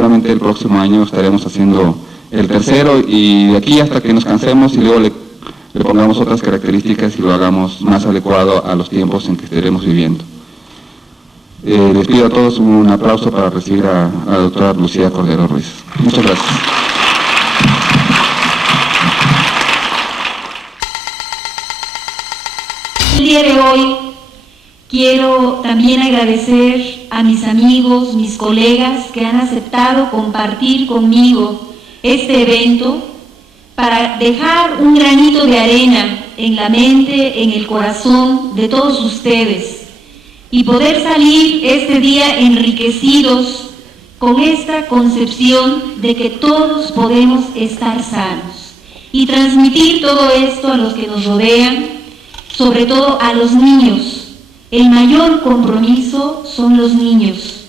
seguramente el próximo año estaremos haciendo el tercero, y de aquí hasta que nos cansemos y luego le pongamos otras características y lo hagamos más adecuado a los tiempos en que estaremos viviendo. Les pido a todos un aplauso para recibir a la doctora Lucía Cordero Ruiz. Muchas gracias. El día de hoy quiero también agradecer a mis amigos, mis colegas que han aceptado compartir conmigo este evento para dejar un granito de arena en la mente, en el corazón de todos ustedes y poder salir este día enriquecidos con esta concepción de que todos podemos estar sanos y transmitir todo esto a los que nos rodean, sobre todo a los niños. El mayor compromiso son los niños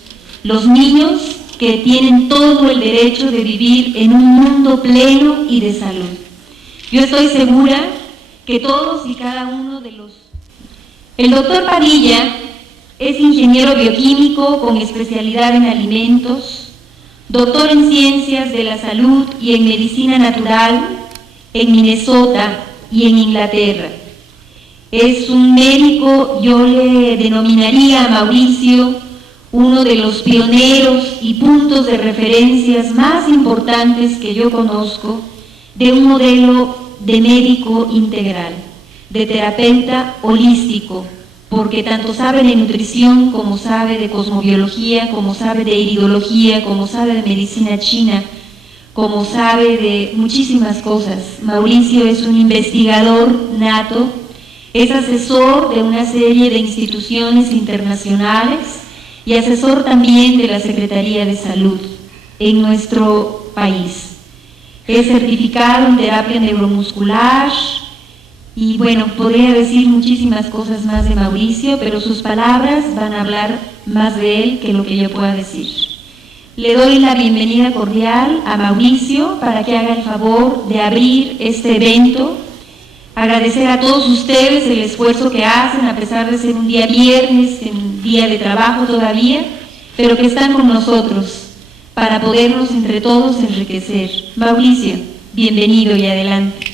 que tienen todo el derecho de vivir en un mundo pleno y de salud. Yo estoy segura que todos y cada uno de los... El doctor Padilla es ingeniero bioquímico con especialidad en alimentos, doctor en ciencias de la salud y en medicina natural en Minnesota y en Inglaterra. Es un médico, yo le denominaría a Mauricio uno de los pioneros y puntos de referencias más importantes que yo conozco de un modelo de médico integral, de terapeuta holístico, porque tanto sabe de nutrición, como sabe de cosmobiología, como sabe de iridología, como sabe de medicina china, como sabe de muchísimas cosas. Mauricio es un investigador nato, es asesor de una serie de instituciones internacionales y asesor también de la Secretaría de Salud en nuestro país. Es certificado en terapia neuromuscular y bueno, podría decir muchísimas cosas más de Mauricio, pero sus palabras van a hablar más de él que lo que yo pueda decir. Le doy la bienvenida cordial a Mauricio para que haga el favor de abrir este evento. Agradecer a todos ustedes el esfuerzo que hacen, a pesar de ser un día viernes, un día de trabajo todavía, pero que están con nosotros para podernos entre todos enriquecer. Mauricio, bienvenido y adelante.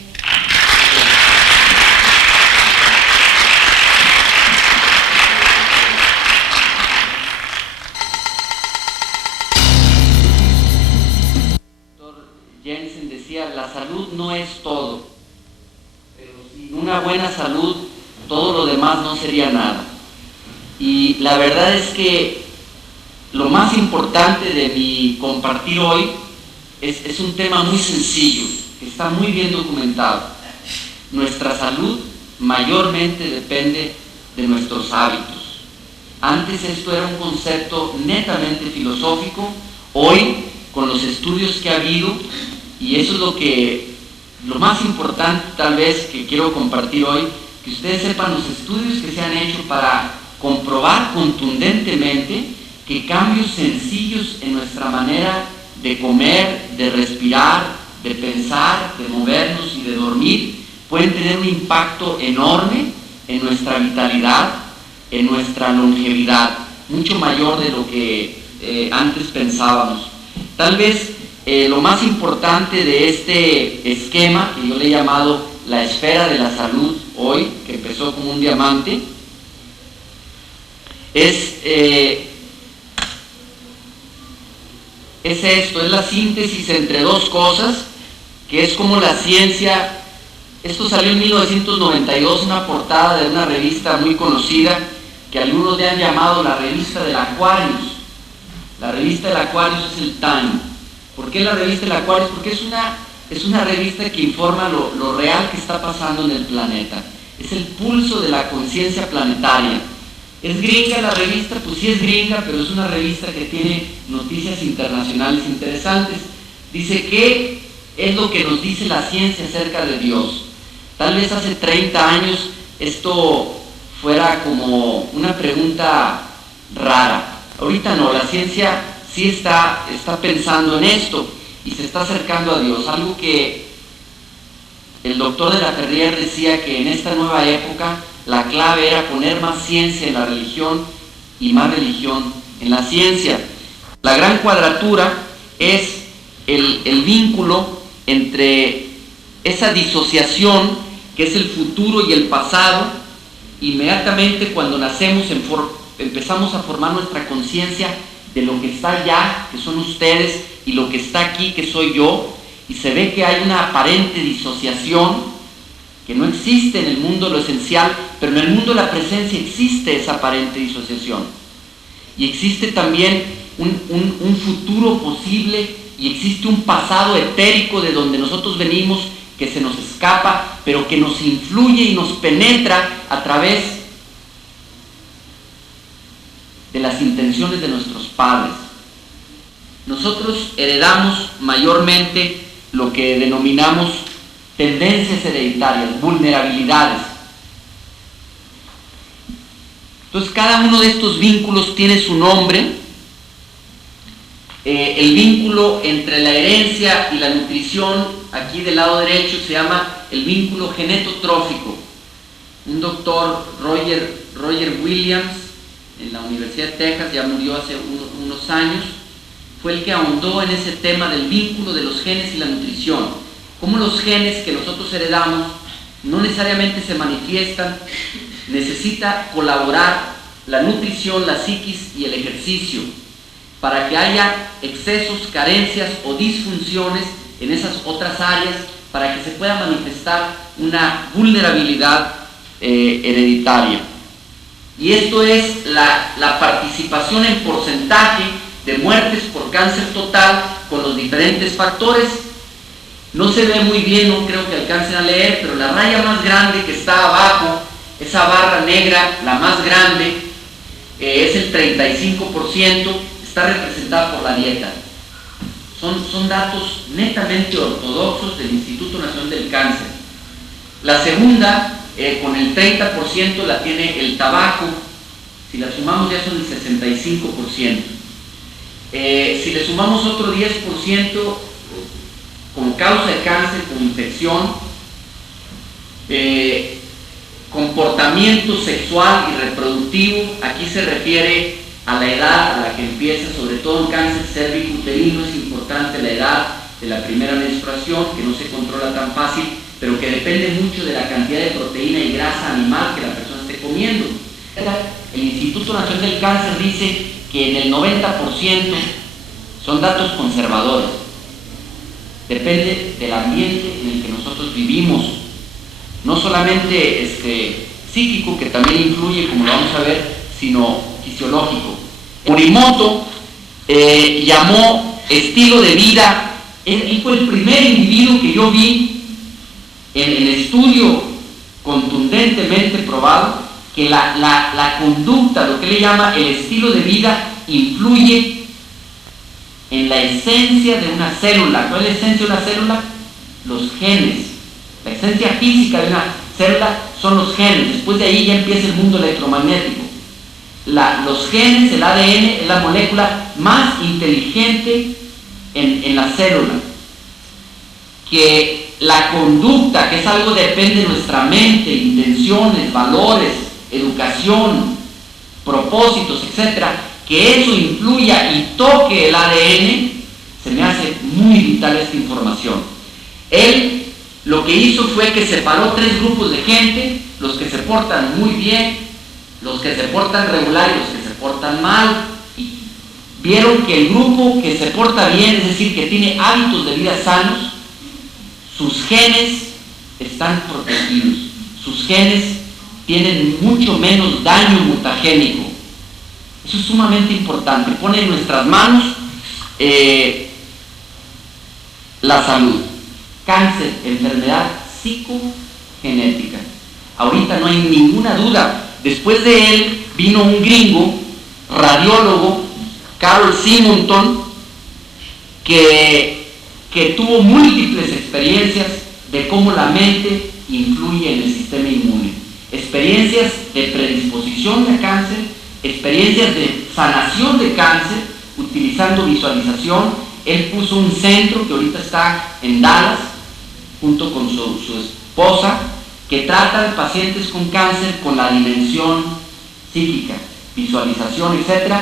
Jensen decía, la salud no es todo, pero sin una buena salud todo lo demás no sería nada. Y la verdad es que lo más importante de mi compartir hoy es un tema muy sencillo, que está muy bien documentado. Nuestra salud mayormente depende de nuestros hábitos. Antes esto era un concepto netamente filosófico, hoy con los estudios que ha habido, y eso es lo más importante tal vez que quiero compartir hoy, que ustedes sepan los estudios que se han hecho para comprobar contundentemente que cambios sencillos en nuestra manera de comer, de respirar, de pensar, de movernos y de dormir pueden tener un impacto enorme en nuestra vitalidad, en nuestra longevidad, mucho mayor de lo que antes pensábamos. Tal vez lo más importante de este esquema, que yo le he llamado la esfera de la salud hoy, que empezó como un diamante, es esto, es la síntesis entre dos cosas, que es como la ciencia. Esto salió en 1992, una portada de una revista muy conocida, que algunos le han llamado la revista del Aquarius. La revista del Aquarius es el Time. ¿Por qué la revista del Aquarius? Porque es una revista que informa lo real que está pasando en el planeta. Es el pulso de la conciencia planetaria. ¿Es gringa la revista? Pues sí es gringa, pero es una revista que tiene noticias internacionales interesantes. Dice qué es lo que nos dice la ciencia acerca de Dios. Tal vez hace 30 años esto fuera como una pregunta rara. Ahorita no, la ciencia sí está pensando en esto y se está acercando a Dios. Algo que el doctor de la Ferrier decía, que en esta nueva época la clave era poner más ciencia en la religión y más religión en la ciencia. La gran cuadratura es el vínculo entre esa disociación que es el futuro y el pasado. Inmediatamente cuando nacemos empezamos a formar nuestra conciencia de lo que está allá, que son ustedes, y lo que está aquí, que soy yo, y se ve que hay una aparente disociación que no existe en el mundo lo esencial, pero en el mundo de la presencia existe esa aparente disociación. Y existe también un futuro posible, y existe un pasado etérico de donde nosotros venimos que se nos escapa, pero que nos influye y nos penetra a través de las intenciones de nuestros padres. Nosotros heredamos mayormente lo que denominamos tendencias hereditarias, vulnerabilidades. Entonces cada uno de estos vínculos tiene su nombre. El vínculo entre la herencia y la nutrición, aquí del lado derecho, se llama el vínculo genetotrófico. Un doctor, Roger Williams, en la Universidad de Texas, ya murió hace unos años, fue el que ahondó en ese tema del vínculo de los genes y la nutrición. Cómo los genes que nosotros heredamos no necesariamente se manifiestan, necesita colaborar la nutrición, la psiquis y el ejercicio para que haya excesos, carencias o disfunciones en esas otras áreas, para que se pueda manifestar una vulnerabilidad hereditaria. Y esto es la participación en porcentaje de muertes por cáncer total con los diferentes factores. No se ve muy bien, no creo que alcancen a leer, pero la raya más grande que está abajo, esa barra negra, la más grande, es el 35%, está representada por la dieta. Son datos netamente ortodoxos del Instituto Nacional del Cáncer. La segunda, con el 30%, la tiene el tabaco. Si la sumamos ya son el 65%. Si le sumamos otro 10% como causa de cáncer, como infección, comportamiento sexual y reproductivo, aquí se refiere a la edad a la que empieza, sobre todo en cáncer cérvico-uterino, es importante la edad de la primera menstruación, que no se controla tan fácil, pero que depende mucho de la cantidad de proteína y grasa animal que la persona esté comiendo. El Instituto Nacional del Cáncer dice que en el 90% son datos conservadores. Depende del ambiente en el que nosotros vivimos, no solamente psíquico, que también influye, como lo vamos a ver, sino fisiológico. Morimoto llamó estilo de vida, él fue el primer individuo que yo vi en estudio contundentemente probado que la conducta, lo que él llama el estilo de vida, influye en la esencia de una célula. ¿Cuál es la esencia de una célula? Los genes. La esencia física de una célula son los genes. Después de ahí ya empieza el mundo electromagnético. Los genes, el ADN, es la molécula más inteligente en la célula. Que la conducta, que es algo que depende de nuestra mente, intenciones, valores, educación, propósitos, etcétera, que eso influya y toque el ADN, se me hace muy vital esta información. Él lo que hizo fue que separó 3 grupos de gente: los que se portan muy bien, los que se portan regular y los que se portan mal. Y vieron que el grupo que se porta bien, es decir, que tiene hábitos de vida sanos, sus genes están protegidos, sus genes tienen mucho menos daño mutagénico. Eso es sumamente importante. Pone en nuestras manos la salud. Cáncer, enfermedad psicogenética. Ahorita no hay ninguna duda. Después de él vino un gringo, radiólogo, Carol Simonton, que tuvo múltiples experiencias de cómo la mente influye en el sistema inmune. Experiencias de predisposición de cáncer, experiencias de sanación de cáncer, utilizando visualización. Él puso un centro que ahorita está en Dallas, junto con su esposa, que tratan pacientes con cáncer con la dimensión psíquica, visualización, etc.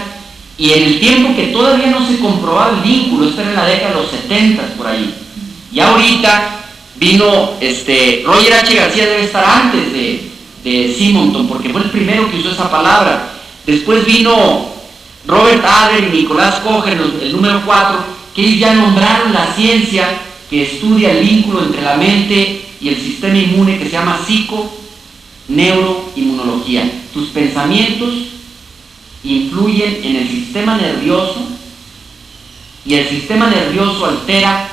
Y en el tiempo que todavía no se comprobaba el vínculo, esto era en la década de los 70 por ahí. Y ahorita vino, Roger H. García debe estar antes de Simonton, porque fue el primero que usó esa palabra. Después vino Robert Adler y Nicolás Kocher, el número 4, que ellos ya nombraron la ciencia que estudia el vínculo entre la mente y el sistema inmune, que se llama psico-neuroinmunología. Tus pensamientos influyen en el sistema nervioso y el sistema nervioso altera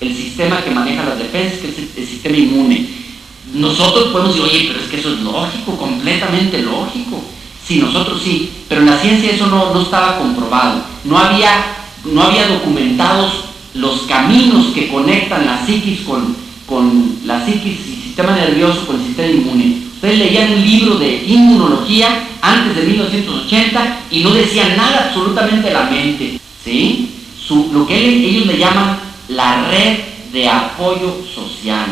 el sistema que maneja las defensas, que es el sistema inmune. Nosotros podemos decir, oye, pero es que eso es lógico, completamente lógico. Sí, nosotros sí, pero en la ciencia eso no estaba comprobado. No había documentados los caminos que conectan la psiquis con la psiquis y sistema nervioso con el sistema inmune. Ustedes leían un libro de inmunología antes de 1980 y no decían nada absolutamente de la mente, ¿sí? Lo que ellos le llaman la red de apoyo social,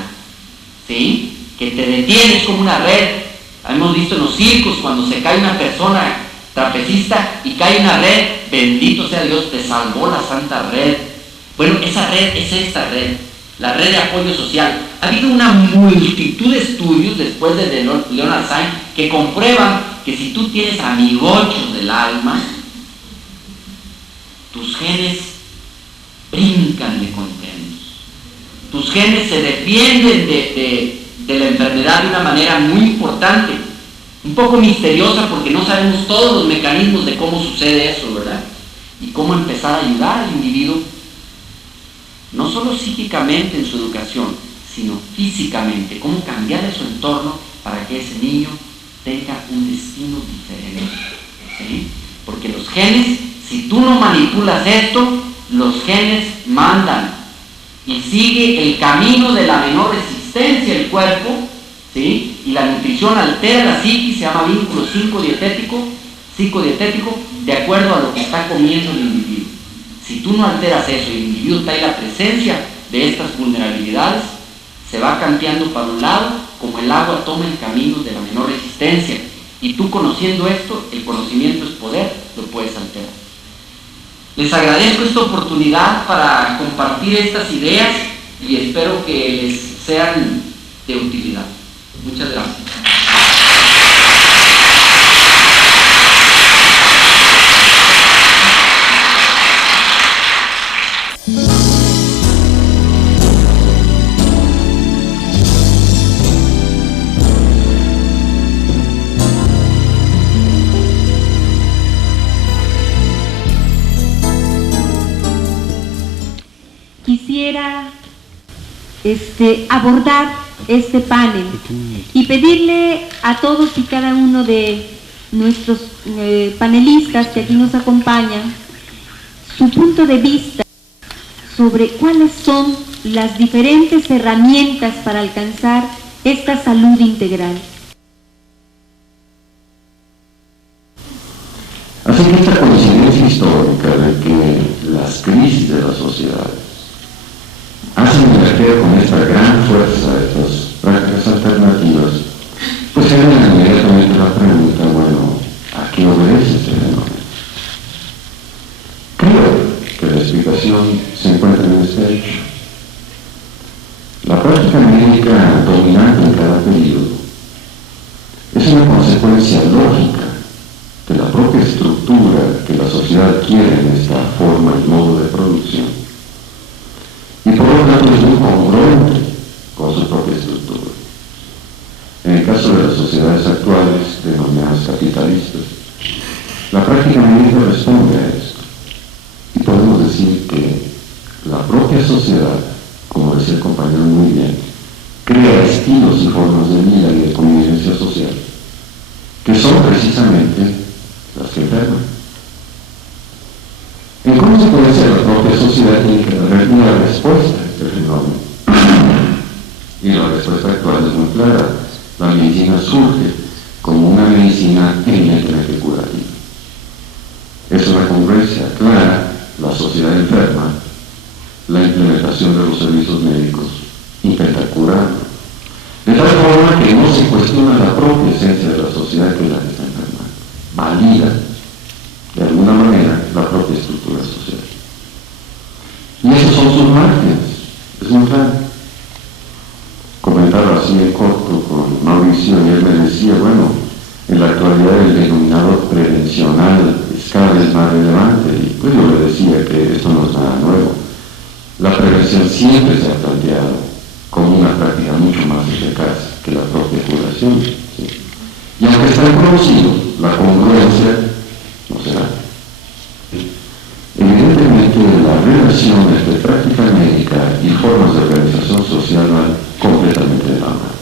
¿sí? Que te detienes como una red. Hemos visto en los circos cuando se cae una persona trapecista y cae una red, bendito sea Dios, te salvó la santa red. Bueno, esa red es esta red, la red de apoyo social. Ha habido una multitud de estudios después de Leonard Sain que comprueban que si tú tienes amigochos del alma, tus genes brincan de contentos. Tus genes se defienden de la enfermedad de una manera muy importante, un poco misteriosa porque no sabemos todos los mecanismos de cómo sucede eso, ¿verdad? Y cómo empezar a ayudar al individuo, no solo psíquicamente en su educación, sino físicamente, cómo cambiar su entorno para que ese niño tenga un destino diferente, ¿sí? Porque los genes, si tú no manipulas esto, los genes mandan y sigue el camino de la menor resistencia del cuerpo, ¿sí? Y la nutrición altera la psiquis, se llama vínculo psicodietético, de acuerdo a lo que está comiendo el individuo. Si tú no alteras eso y el individuo está en la presencia de estas vulnerabilidades, se va canteando para un lado, como el agua toma el camino de la menor resistencia. Y tú, conociendo esto, el conocimiento es poder, lo puedes alterar. Les agradezco esta oportunidad para compartir estas ideas y espero que les sean de utilidad. Muchas gracias. Quisiera abordar este panel y pedirle a todos y cada uno de nuestros panelistas que aquí nos acompañan su punto de vista sobre cuáles son las diferentes herramientas para alcanzar esta salud integral. Así que esta coincidencia histórica de que las crisis de las sociedades hacen emerger con esta gran fuerza estas prácticas alternativas, pues se hace inmediatamente la pregunta, bueno, ¿a qué obedece este fenómeno? Creo que la explicación se encuentra en este hecho. La práctica médica dominante en cada periodo es una consecuencia lógica de la propia estructura que la sociedad quiere en esta forma y modo de producción. Y por lo tanto es muy congruente con su propia estructura. En el caso de las sociedades actuales, denominadas capitalistas, la práctica médica responde a esto. Y podemos decir que la propia sociedad, como decía el compañero muy bien, crea estilos y formas de vida y de convivencia social, que son precisamente las que enferman. En consecuencia, la propia sociedad tiene que dar una respuesta a este fenómeno. Y la respuesta actual es muy clara. La medicina surge como una medicina eminentemente curativa. Es una congruencia clara, la sociedad enferma, la implementación de los servicios médicos intenta curarlo. De tal forma que no se cuestiona la propia esencia de la sociedad que la está enfermando. Valida, de alguna manera, la son sus márgenes, es muy claro. Comentaba así en corto con Mauricio y él me decía, bueno, en la actualidad el denominador prevencional es cada vez más relevante, y pues yo le decía que esto no es nada nuevo. La prevención siempre se ha planteado como una práctica mucho más eficaz que la propia curación, ¿sí? Y aunque está conocido, la congruencia no será. Evidentemente, la relación entre práctica médica y formas de organización social van completamente de la mano.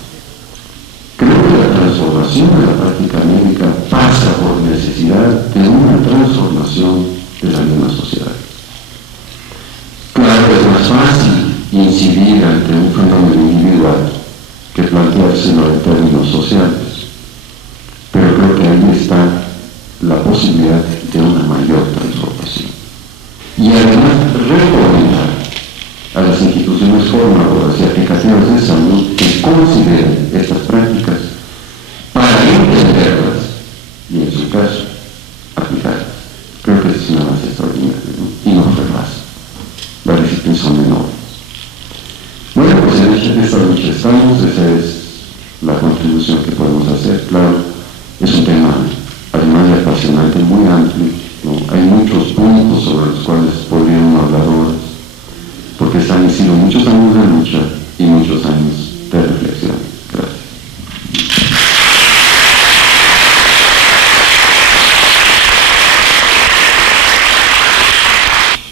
Creo que la transformación de la práctica médica pasa por necesidad de una transformación de la misma sociedad. Claro, es más fácil incidir ante un fenómeno individual que planteárselo en términos sociales, pero creo que ahí está la posibilidad de una mayor transformación. Y además recomendar a las instituciones formadoras y aplicativas de salud que consideren estas prácticas para entenderlas y, en su caso, aplicarlas. Creo que es una base extraordinaria, ¿no? Y no fue fácil. Las disciplinas son menores. Bueno, pues en esta lucha estamos, esa es la contribución que podemos hacer. Claro, es un tema, además de apasionante, muy amplio, ¿no? Hay muchos puntos sobre los cuales podríamos hablar horas, porque han sido muchos años de lucha y muchos años de reflexión. Gracias.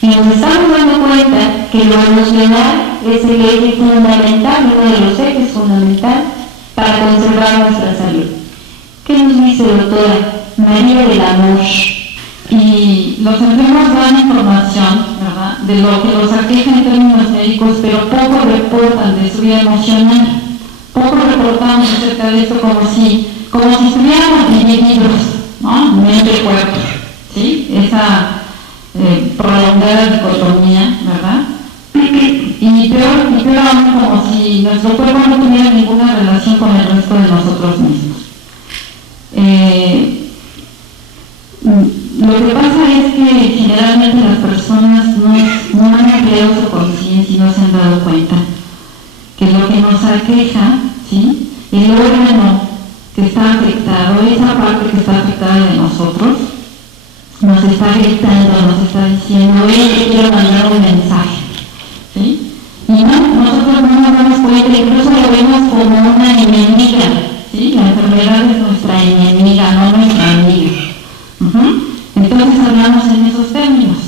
Nos estamos dando cuenta que lo emocional es el eje fundamental, uno de los ejes fundamentales para conservar nuestra salud. ¿Qué nos dice doctora María del Amor? Y los enfermos dan información, ¿verdad?, de lo que los aqueja en términos médicos, pero poco reportan de su vida emocional. Poco reportamos acerca de esto como si estuviéramos divididos, ¿no?, mente y cuerpo, ¿sí? Esa prolongada dicotomía, ¿verdad? Y peor aún, como si nuestro cuerpo no tuviera ninguna relación con el resto de nosotros mismos. Lo que pasa es que generalmente las personas no han empleado su conciencia y no se han dado cuenta que lo que nos aqueja, ¿sí?, el órgano que está afectado, esa parte que está afectada de nosotros, nos está gritando, nos está diciendo, quiero mandar un mensaje, ¿sí? Y nosotros no nos damos cuenta, incluso lo vemos como una enemiga, ¿sí? La enfermedad es nuestra enemiga, no nuestra amiga. Entonces hablamos en esos términos.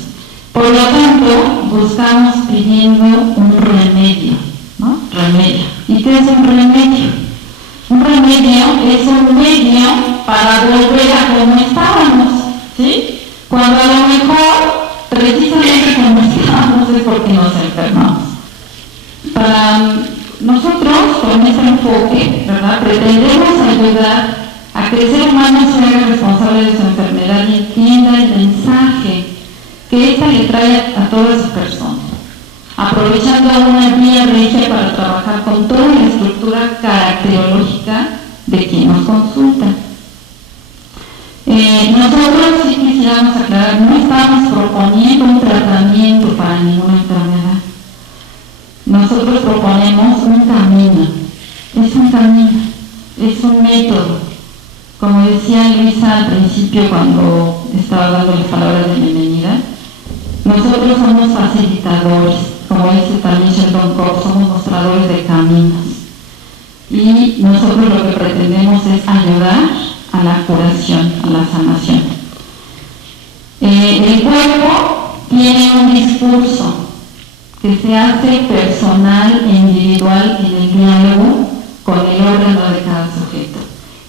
Por lo tanto, buscamos pidiendo un remedio, ¿no? Remedio. ¿Y qué es un remedio? Un remedio es un medio para volver a como estábamos, ¿sí? Cuando a lo mejor, precisamente como estábamos, es porque nos enfermamos. Para nosotros, con este enfoque, ¿verdad?, pretendemos ayudar a que el ser humano se haga responsable de su enfermedad y entienda el mensaje que ésta le trae a toda su persona, aprovechando una vía regia para trabajar con toda la estructura caracterológica de quien nos consulta. Nosotros sí quisiéramos aclarar, no estamos proponiendo un tratamiento para ninguna enfermedad. Nosotros proponemos un camino, es un método. Como decía Luisa al principio cuando estaba dando las palabras de bienvenida, nosotros somos facilitadores, como dice también Sheldon Kopp, somos mostradores de caminos. Y nosotros lo que pretendemos es ayudar a la curación, a la sanación. El cuerpo tiene un discurso que se hace personal e individual en el diálogo con el órgano de cada sujeto.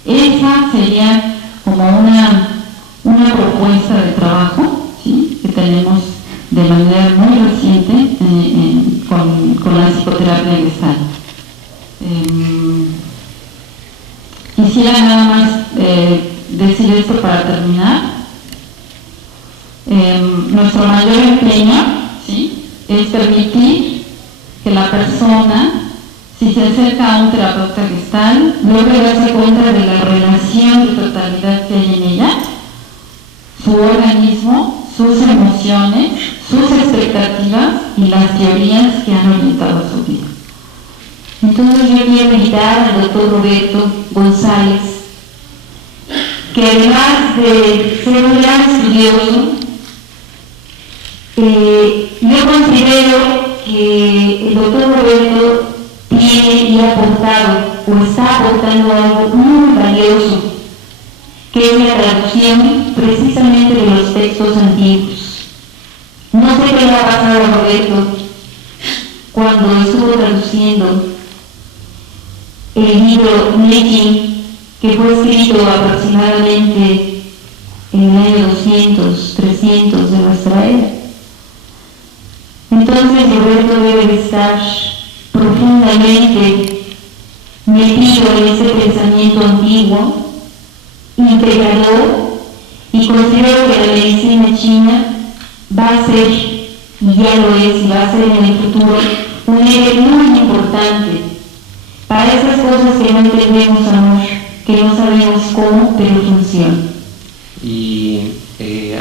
Esa sería como una propuesta de trabajo, ¿sí?, que tenemos de manera muy reciente con la psicoterapia gestal. Quisiera nada más decir esto para terminar. Nuestro mayor empeño, ¿sí?, es permitir que la persona, si se acerca a un terapeuta gestal, logre darse cuenta de la relación de totalidad que hay en ella, su organismo, sus emociones, sus expectativas y las teorías que han orientado su vida. Entonces yo quiero invitar al doctor Roberto González, que además de ser un gran estudioso, yo considero que el doctor Roberto tiene y ha aportado o está aportando algo muy valioso, que es la traducción precisamente de los textos antiguos. No sé qué le ha pasado a Roberto cuando estuvo traduciendo el libro Neji, que fue escrito aproximadamente en el año 200, 300 de nuestra era. Entonces Roberto debe de estar profundamente metido en ese pensamiento antiguo, integrador, y considero que la medicina china va a ser, y ya lo es, y va a ser en el futuro, un eje muy importante para esas cosas que no entendemos, amor, que no sabemos cómo, pero funciona. Y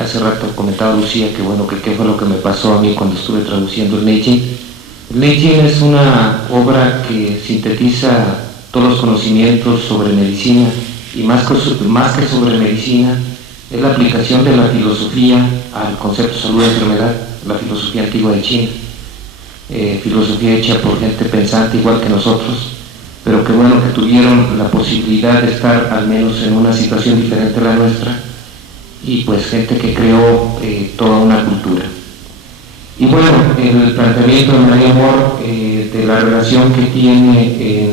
hace rato comentaba Lucía que bueno, que qué fue lo que me pasó a mí cuando estuve traduciendo el Neijing. El Neijing es una obra que sintetiza todos los conocimientos sobre medicina, y más que sobre medicina, es la aplicación de la filosofía al concepto de salud y enfermedad, la filosofía antigua de China, filosofía hecha por gente pensante igual que nosotros, pero que bueno, que tuvieron la posibilidad de estar al menos en una situación diferente a la nuestra, y pues gente que creó toda una cultura. Y bueno, el planteamiento de María Amor de la relación que tiene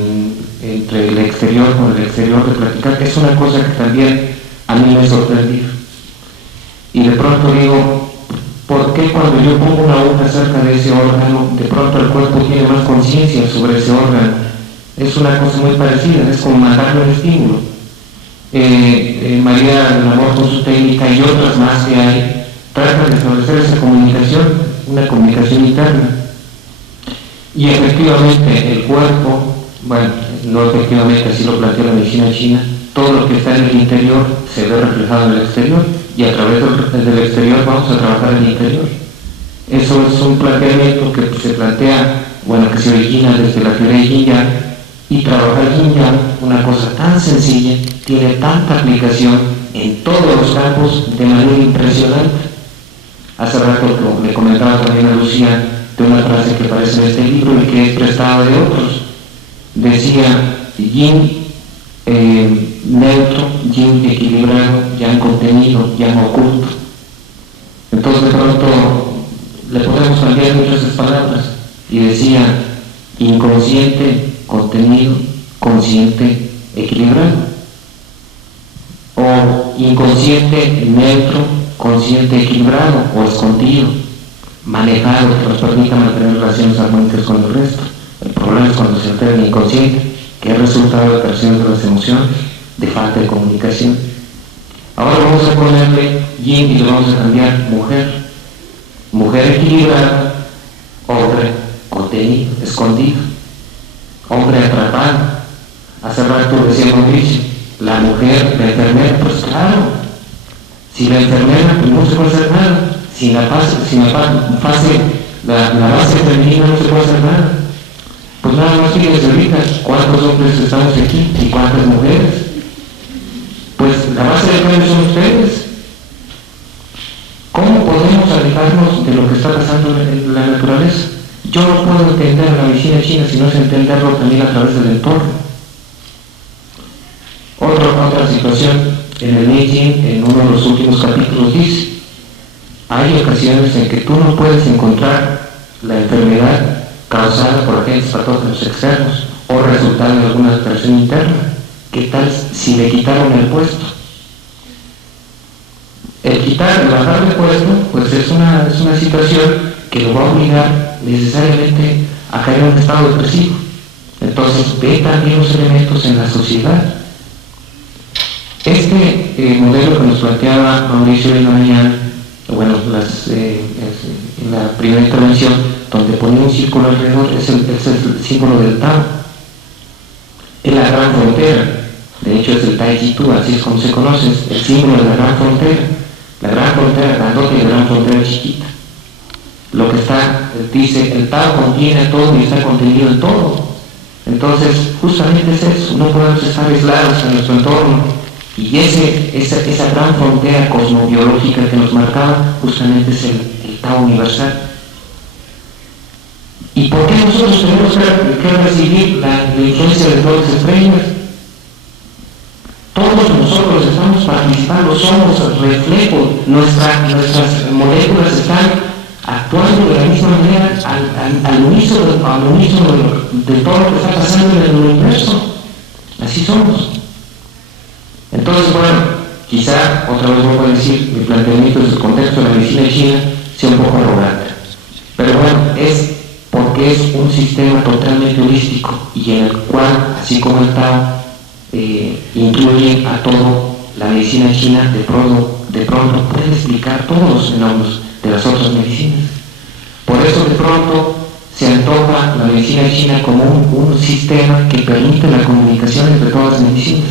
entre el exterior con el exterior de platicar, es una cosa que también a mí me sorprendió. Y de pronto digo, ¿por qué cuando yo pongo una hoja cerca de ese órgano, de pronto el cuerpo tiene más conciencia sobre ese órgano? Es una cosa muy parecida, es como mandarle un estímulo. María del Amor, con su técnica y otras más que hay, tratan de establecer esa comunicación, una comunicación interna. Y efectivamente el cuerpo, bueno, no efectivamente, así lo plantea la medicina china, todo lo que está en el interior se ve reflejado en el exterior, y a través del exterior vamos a trabajar en el interior. Eso es un planteamiento que se plantea, bueno, que se origina desde la teoría de Yin-Yang, y trabajar Yin-Yang, una cosa tan sencilla, tiene tanta aplicación en todos los campos de manera impresionante. Hace rato le comentaba también a Lucía de una frase que aparece en este libro y que es prestada de otros. Decía Yin neutro, Yin equilibrado, Yang contenido, Yang oculto. Entonces de pronto le podemos cambiar muchas esas palabras y decía inconsciente, contenido, consciente, equilibrado, o inconsciente, neutro, consciente, equilibrado, o escondido, manejado, que nos permita mantener relaciones armónicas con el resto. El problema es cuando se altera el inconsciente, que es resultado de alteraciones de las emociones, de falta de comunicación. Ahora vamos a ponerle Yin y le vamos a cambiar mujer. Mujer equilibrada, hombre contenido, escondido, hombre atrapado. Hace rato decía Mauricio, la mujer, la enfermera, pues claro, si la enfermera pues no se puede hacer nada, si la base femenina no se puede hacer nada. Pues nada más fíjense ahorita, ¿cuántos hombres estamos aquí y cuántas mujeres? Pues la base del cambio son ustedes. ¿Cómo podemos alejarnos de lo que está pasando en la naturaleza? Yo no puedo entender la medicina china si no es entenderlo también a través del entorno. Otra situación, en el Neijing, en uno de los últimos capítulos dice, hay ocasiones en que tú no puedes encontrar la enfermedad causada por agentes patógenos externos o resultado de alguna alteración interna. ¿Qué tal si le quitaron el puesto? El bajar el puesto, pues es una situación que lo va a obligar necesariamente a caer en un estado depresivo. Entonces ve también los elementos en la sociedad. Este modelo que nos planteaba Mauricio en la mañana, bueno, en la primera intervención, donde ponía un círculo alrededor, es el símbolo del Tao. Es la gran frontera, de hecho es el Tai Chi Tu, así es como se conoce, el símbolo de la gran frontera grandota y la gran frontera chiquita. lo que está, dice, el Tao contiene todo y está contenido en todo. Entonces, justamente es eso, no podemos estar aislados en nuestro entorno. Y esa gran frontera cosmobiológica que nos marcaba justamente es el Tao universal. ¿Y por qué nosotros tenemos que recibir la influencia de todas las estrellas? Todos nosotros estamos participando, somos el reflejo, nuestras moléculas están actuando de la misma manera al unísono de todo lo que está pasando en el universo. Así somos. Entonces, bueno, quizá otra vez voy a decir, mi planteamiento desde el contexto de la medicina china sea un poco arrogante. Pero bueno, es porque es un sistema totalmente holístico y en el cual, así como el Tao, incluye a todo, la medicina china de pronto puede explicar todos los fenómenos de las otras medicinas. Por eso de pronto se antoja la medicina china como un sistema que permite la comunicación entre todas las medicinas.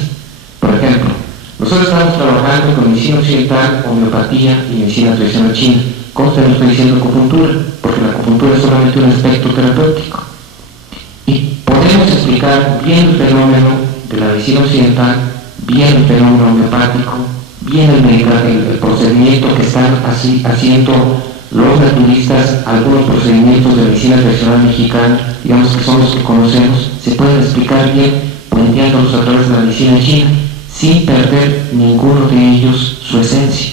Por ejemplo, nosotros estamos trabajando con medicina occidental, homeopatía y medicina tradicional china. Consta, no estoy diciendo acupuntura, porque la acupuntura es solamente un aspecto terapéutico. Y podemos explicar bien el fenómeno de la medicina occidental, bien el fenómeno homeopático, bien el procedimiento que están haciendo los naturistas, algunos procedimientos de medicina tradicional mexicana, digamos que son los que conocemos, se pueden explicar bien puenteándolos a través de la medicina china, sin perder ninguno de ellos su esencia.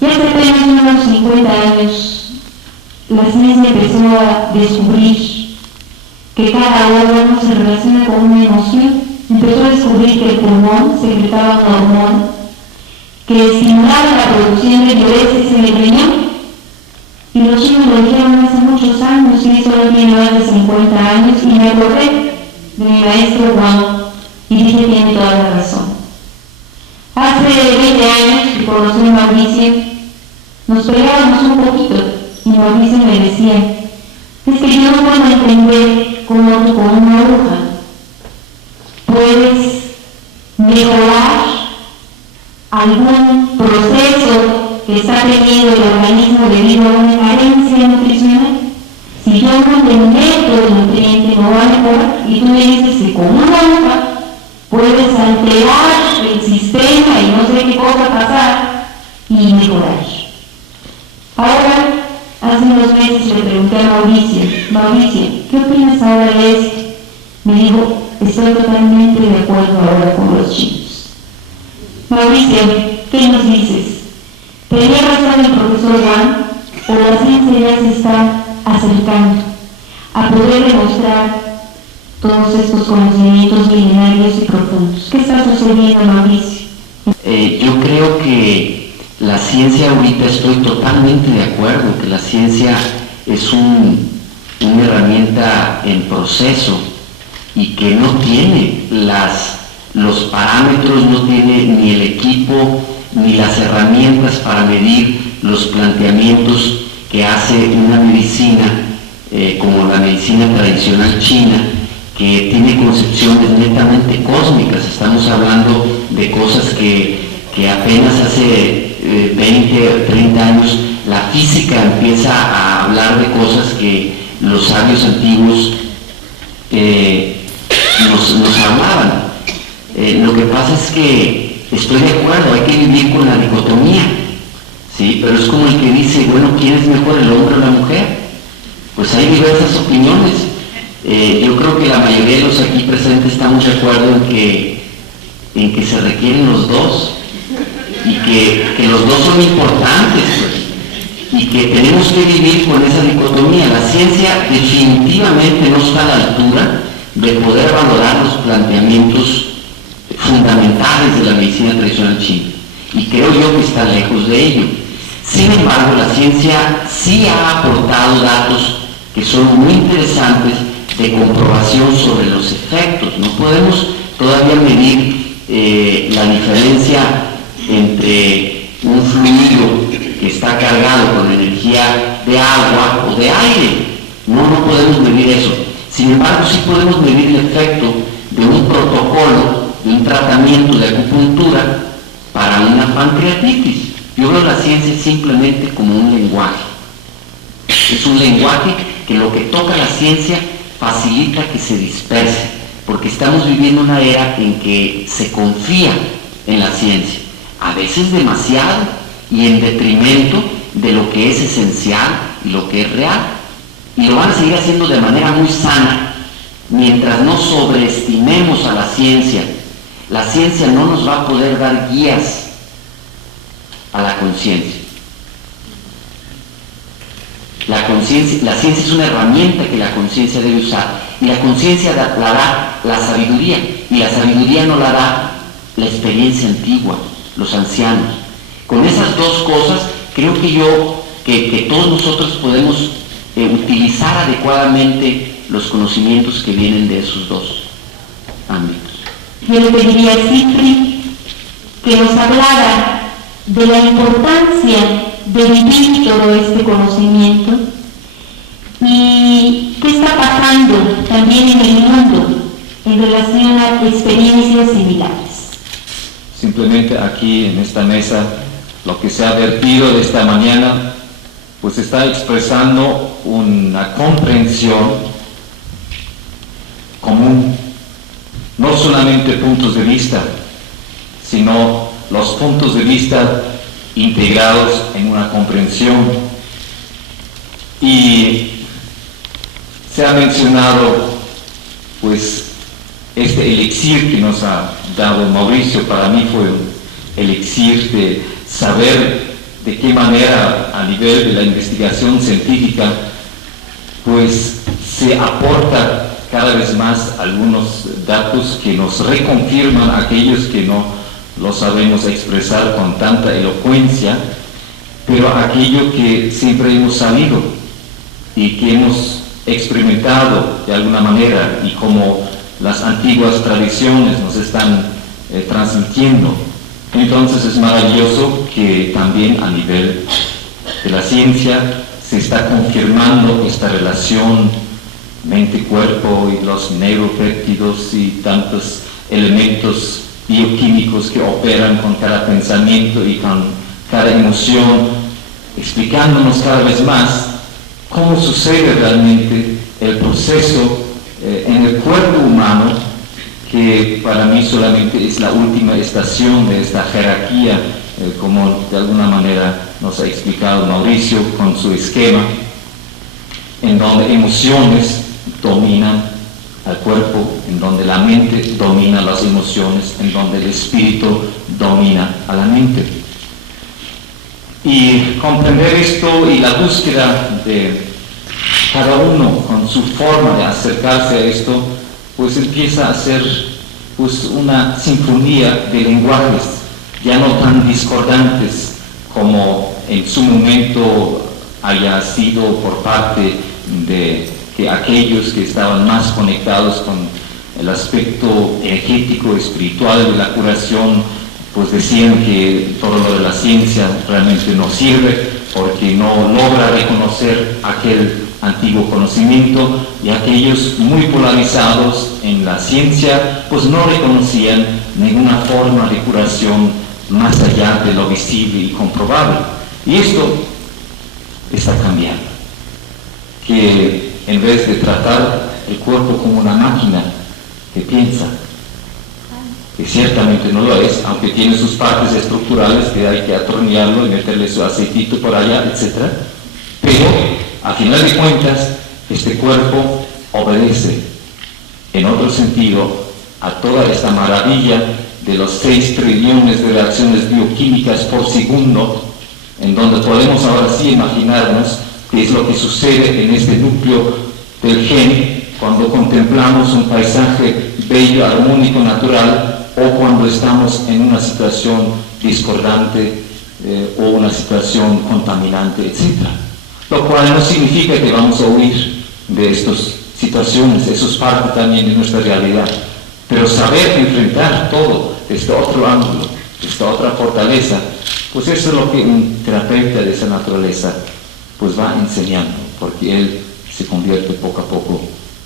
Ya hace apenas unos 50 años, la ciencia empezó a descubrir que cada órgano se relaciona con una emoción. Empezó a descubrir que el pulmón secretaba una hormona que estimulaba la producción de diuresis en el riñón. Y los chinos lo dijeron hace muchos años, y solo tiene más de 50 años, y me acordé de mi maestro Juan, y dije, tiene toda la razón. Hace 20 años que conocí a Mauricio, nos pegábamos un poquito, y Mauricio me decía, es que yo no puedo entender cómo tú con una aguja puedes mejorar algún proceso que está teniendo el organismo debido a una carencia nutricional. Si yo no le meto el nutriente, no va a mejorar, y tú me dices que con una aguja puedes alterar el sistema y no sé qué cosa pasar y mejorar. Ahora, hace unos meses le pregunté a Mauricio, ¿qué opinas ahora de esto? Me dijo, estoy totalmente de acuerdo ahora con los chinos. Mauricio, ¿qué nos dices? ¿Tenía razón el profesor Juan o la ciencia ya se está acercando a poder demostrar todos estos conocimientos milenarios y profundos? ¿Qué está sucediendo, Mauricio? Yo creo que la ciencia ahorita, estoy totalmente de acuerdo, que la ciencia es una herramienta en proceso y que no tiene los parámetros, no tiene ni el equipo ni las herramientas para medir los planteamientos que hace una medicina como la medicina tradicional china, que tiene concepciones netamente cósmicas. Estamos hablando de cosas que apenas hace 20 o 30 años la física empieza a hablar de cosas que los sabios antiguos nos hablaban. Lo que pasa es que estoy de acuerdo, hay que vivir con la dicotomía, ¿sí? Pero es como el que dice, bueno, ¿quién es mejor, el hombre o la mujer? Pues hay diversas opiniones. Yo creo que la mayoría de los aquí presentes estamos de acuerdo en que se requieren los dos y que los dos son importantes, pues, y que tenemos que vivir con esa dicotomía. La ciencia definitivamente no está a la altura de poder valorar los planteamientos fundamentales de la medicina tradicional china, y creo yo que está lejos de ello. Sin embargo, la ciencia sí ha aportado datos que son muy interesantes de comprobación sobre los efectos. No podemos todavía medir la diferencia entre un fluido que está cargado con energía de agua o de aire. No podemos medir eso. Sin embargo, sí podemos medir el efecto de un protocolo, de un tratamiento de acupuntura para una pancreatitis. Yo veo la ciencia simplemente como un lenguaje. Es un lenguaje que lo que toca la ciencia facilita que se disperse, porque estamos viviendo una era en que se confía en la ciencia, a veces demasiado y en detrimento de lo que es esencial y lo que es real. Y lo van a seguir haciendo de manera muy sana mientras no sobreestimemos a la ciencia. La ciencia no nos va a poder dar guías a la conciencia. La ciencia es una herramienta que la conciencia debe usar, y la conciencia la da la sabiduría, y la sabiduría no la da la experiencia antigua, los ancianos. Con esas dos cosas creo que todos nosotros podemos utilizar adecuadamente los conocimientos que vienen de esos dos ámbitos. Yo le pediría a Siegfried que nos hablara de la importancia de vivir todo este conocimiento y qué está pasando también en el mundo en relación a experiencias similares. Simplemente aquí en esta mesa, lo que se ha vertido de esta mañana, pues está expresando una comprensión común, no solamente puntos de vista, sino los puntos de vista integrados en una comprensión. Y se ha mencionado pues este elixir que nos ha dado Mauricio. Para mí fue un elixir de saber de qué manera a nivel de la investigación científica pues se aporta cada vez más algunos datos que nos reconfirman aquellos que no lo sabemos expresar con tanta elocuencia, pero aquello que siempre hemos sabido y que hemos experimentado de alguna manera, y como las antiguas tradiciones nos están transmitiendo. Entonces es maravilloso que también a nivel de la ciencia se está confirmando esta relación mente-cuerpo y los neuropéptidos y tantos elementos bioquímicos que operan con cada pensamiento y con cada emoción, explicándonos cada vez más cómo sucede realmente el proceso en el cuerpo humano, que para mí solamente es la última estación de esta jerarquía, como de alguna manera nos ha explicado Mauricio con su esquema, en donde emociones dominan al cuerpo, en donde la mente domina las emociones, en donde el espíritu domina a la mente. Y comprender esto y la búsqueda de cada uno con su forma de acercarse a esto, pues empieza a ser pues una sinfonía de lenguajes, ya no tan discordantes como en su momento haya sido por parte de que aquellos que estaban más conectados con el aspecto energético, espiritual de la curación, pues decían que todo lo de la ciencia realmente no sirve porque no logra reconocer aquel antiguo conocimiento, y aquellos muy polarizados en la ciencia pues no reconocían ninguna forma de curación más allá de lo visible y comprobable. Y esto está cambiando, que en vez de tratar el cuerpo como una máquina que piensa, que ciertamente no lo es, aunque tiene sus partes estructurales que hay que atornillarlo y meterle su aceitito por allá, etc. Pero, a final de cuentas, este cuerpo obedece, en otro sentido, a toda esta maravilla de los 6 trillones de reacciones bioquímicas por segundo, en donde podemos ahora sí imaginarnos qué es lo que sucede en este núcleo del gen cuando contemplamos un paisaje bello, armónico, natural, o cuando estamos en una situación discordante o una situación contaminante, etc. Lo cual no significa que vamos a huir de estas situaciones, eso es parte también de nuestra realidad. Pero saber enfrentar todo desde otro ángulo, desde otra fortaleza, pues eso es lo que un terapeuta de esa naturaleza pues va enseñando, porque él se convierte poco a poco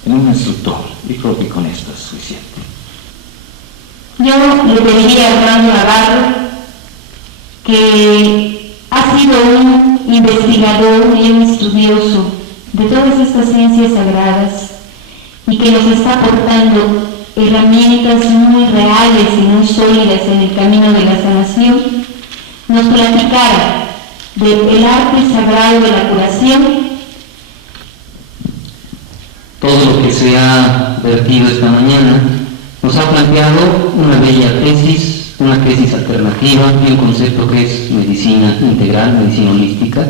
en un instructor, y creo que con esto es suficiente. Yo le pediría a Hernando Navarro, que ha sido un investigador y un estudioso de todas estas ciencias sagradas y que nos está aportando herramientas muy reales y muy sólidas en el camino de la sanación, nos platicara del arte sagrado de la curación. Todo lo que se ha vertido esta mañana nos ha planteado una bella tesis, una tesis alternativa de un concepto que es medicina integral, medicina holística,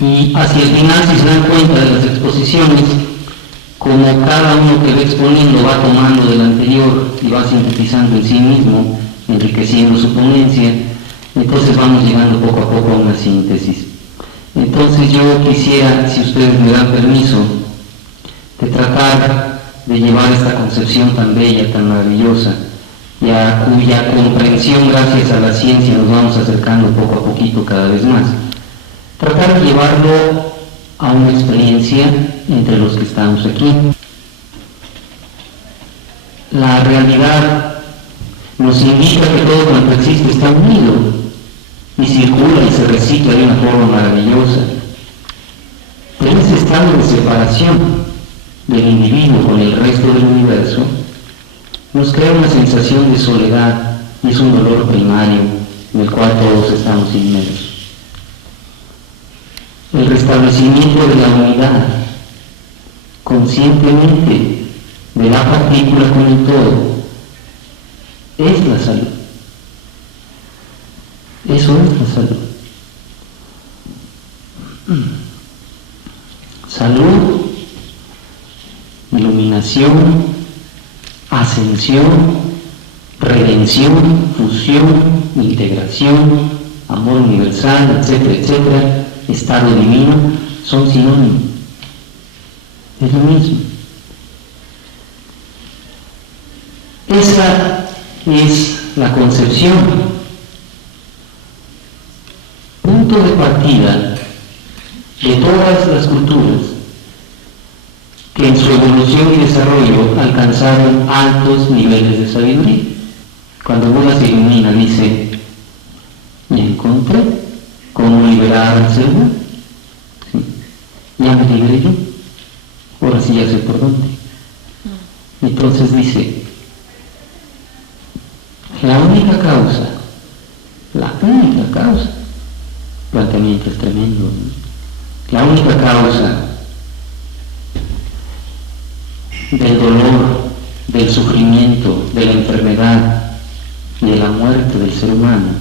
y hacia el final, si se dan cuenta de las exposiciones, como cada uno que va exponiendo va tomando del anterior y va sintetizando en sí mismo, enriqueciendo su ponencia, entonces vamos llegando poco a poco a una síntesis. Entonces yo quisiera, si ustedes me dan permiso, de tratar de llevar esta concepción tan bella, tan maravillosa, y a cuya comprensión gracias a la ciencia nos vamos acercando poco a poquito cada vez más, tratar de llevarlo a una experiencia entre los que estamos aquí. La realidad nos indica que todo cuanto existe está unido y circula y se recicla de una forma maravillosa. Pero ese estado de separación del individuo con el resto del universo nos crea una sensación de soledad y es un dolor primario en el cual todos estamos inmersos. El restablecimiento de la unidad conscientemente de la partícula con el todo es la salud. Eso es la salud. Salud, iluminación, ascensión, redención, fusión, integración, amor universal, etcétera, etcétera, estado divino, son sinónimos. Es lo mismo. Esa es la concepción, punto de partida de todas las culturas que en su evolución y desarrollo alcanzaron altos niveles de sabiduría. Cuando Buda se ilumina, dice, ya encontré cómo liberar al ser humano. ¿Sí? Ya me liberé yo. Ahora sí ya sé por dónde. Entonces dice, la única causa, planteamiento es tremendo, ¿no? La única causa del dolor, del sufrimiento, de la enfermedad y de la muerte del ser humano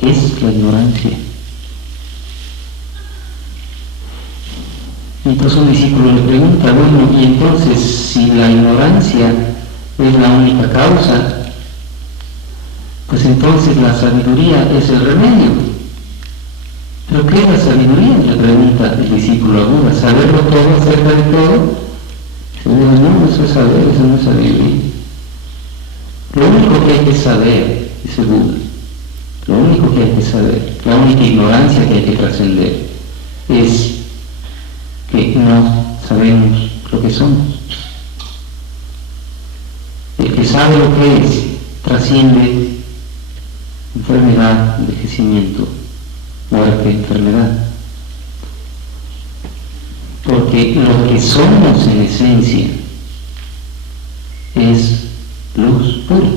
es la ignorancia. Entonces un discípulo le pregunta, bueno, y entonces si la ignorancia es la única causa, pues entonces la sabiduría es el remedio. ¿Pero qué es la sabiduría?, le pregunta el discípulo a Buda. ¿Saberlo todo acerca de todo? No, eso es saber, eso no es sabiduría. Lo único que hay que saber, dice Buda, lo único que hay que saber, la única ignorancia que hay que trascender, es que no sabemos lo que somos. El que sabe lo que es, trasciende enfermedad, envejecimiento, muerte, enfermedad. Porque lo que somos en esencia es luz pura,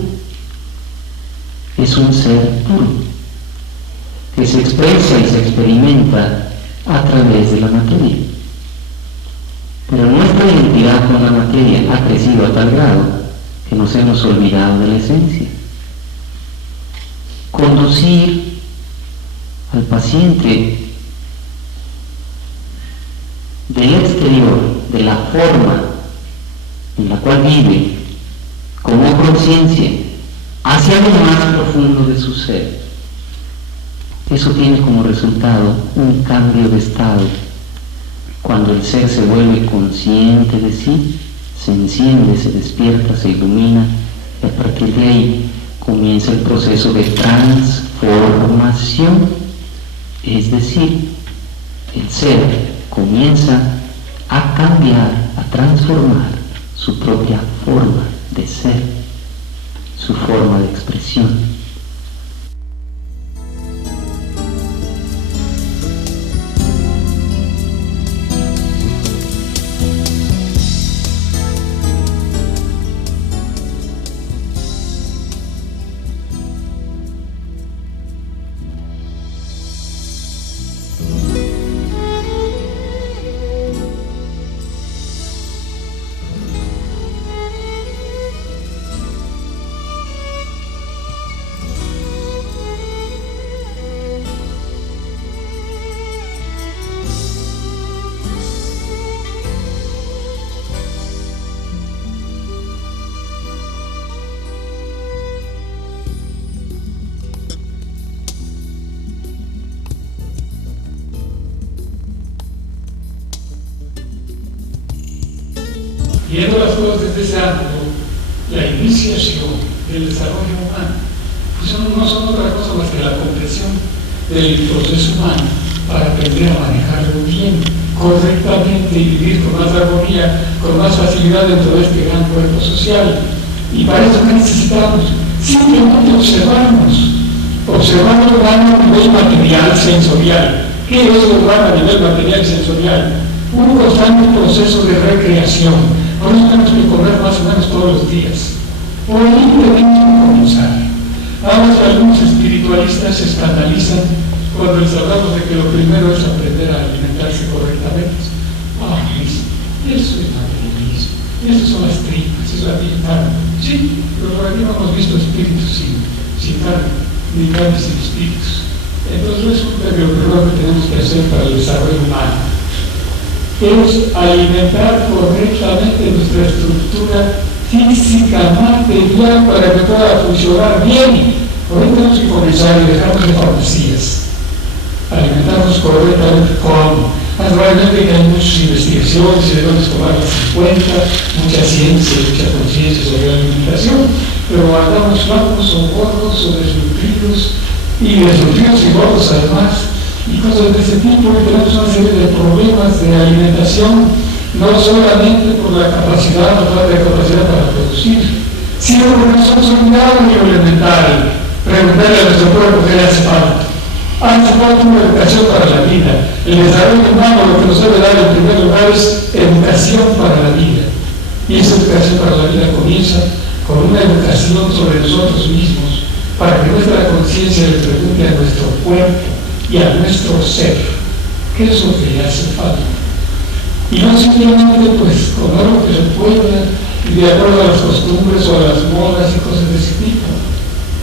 es un ser puro, que se expresa y se experimenta a través de la materia. Pero nuestra identidad con la materia ha crecido a tal grado que nos hemos olvidado de la esencia. Conducir al paciente del exterior, de la forma en la cual vive, como conciencia, hacia lo más profundo de su ser. Eso tiene como resultado un cambio de estado. Cuando el ser se vuelve consciente de sí, se enciende, se despierta, se ilumina, y a partir de ahí comienza el proceso de transformación, es decir, el ser comienza a cambiar, a transformar su propia forma de ser, su forma de expresión. Viendo las cosas desde ese ángulo, la iniciación del desarrollo humano pues no son otra cosa más que la comprensión del proceso humano para aprender a manejarlo bien, correctamente y vivir con más armonía, con más facilidad dentro de este gran cuerpo social. Y para eso necesitamos simplemente observarnos lo humano a nivel material, sensorial. ¿Qué es lo humano a nivel material y sensorial? Un constante proceso de recreación. No tenemos que comer más o menos todos los días. Por ahí debemos comenzar. Ahora algunos espiritualistas se escandalizan cuando les hablamos de que lo primero es aprender a alimentarse correctamente. Eso es materialismo. Esas son las tripas, es la carne. Sí, pero por aquí no hemos visto espíritus sin carne, ni carne sin espíritus. Entonces resulta que lo primero que tenemos que hacer para el desarrollo humano es alimentar correctamente nuestra estructura física, material, para que pueda funcionar bien. Por ahí tenemos que comenzar y dejarnos de fantasías. Alimentarnos correctamente como. Naturalmente que hay muchas investigaciones y debemos tomarlas en cuenta, mucha ciencia, mucha conciencia sobre la alimentación, pero andamos flacos o gordos o desnutridos y gordos además, y cosas de ese tipo, y tenemos una serie de problemas de alimentación, no solamente por la capacidad, la falta de capacidad para producir, sino porque nos hemos olvidado de lo elemental, preguntarle a nuestro cuerpo qué le hace falta. Hace falta una educación para la vida. El desarrollo humano lo que nos debe dar en primer lugar es educación para la vida. Y esa educación para la vida comienza con una educación sobre nosotros mismos, para que nuestra conciencia le pregunte a nuestro cuerpo y a nuestro ser qué es lo que le hace falta. Y no simplemente pues comer lo que se pueda y de acuerdo a las costumbres o a las modas y cosas de ese tipo,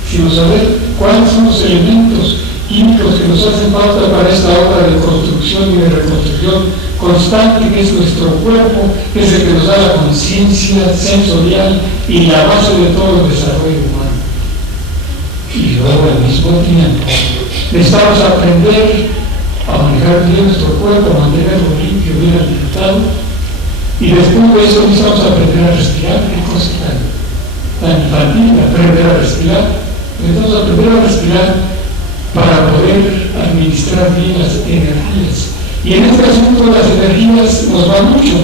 sino saber cuáles son los elementos químicos que nos hacen falta para esta obra de construcción y de reconstrucción constante que es nuestro cuerpo, que es el que nos da la conciencia sensorial y la base de todo el desarrollo humano. Y luego al mismo tiempo necesitamos aprender a manejar bien nuestro cuerpo, a mantenerlo limpio, bien alimentado, y después de eso necesitamos aprender a respirar. Qué cosa tan infantil, aprender a respirar. Necesitamos aprender a respirar para poder administrar bien las energías. Y en este asunto las energías nos van mucho,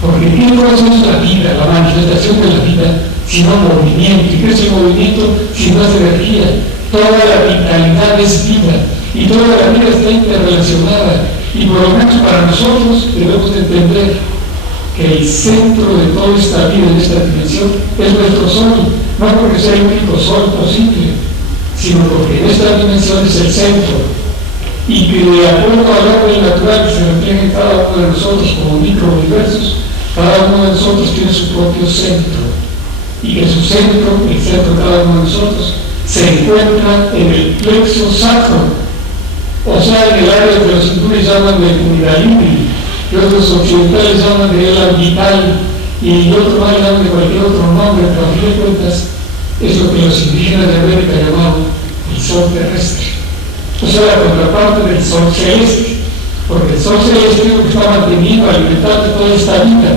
porque ¿qué cosa es la vida, la manifestación de la vida, sino movimiento? ¿Y qué es el movimiento si no es energía? Toda la vitalidad es vida, y toda la vida está interrelacionada, y por lo menos para nosotros debemos entender que el centro de toda esta vida en esta dimensión es nuestro sol, no porque sea el único sol posible, sino porque en esta dimensión es el centro, y que de acuerdo al orden natural que se refleja en cada uno de nosotros como microuniversos, cada uno de nosotros tiene su propio centro, y que su centro, el centro de cada uno de nosotros, se encuentra en el plexo sacro, o sea, en el área que los hindúes llaman de Kundalini, que los occidentales llaman de élan vital, y otros más llaman de cualquier otro nombre, pero a fin de cuentas es lo que los indígenas de América llamaban el sol terrestre, o sea, la contraparte del sol celeste, porque el sol celeste es lo que está manteniendo, alimentando toda esta vida,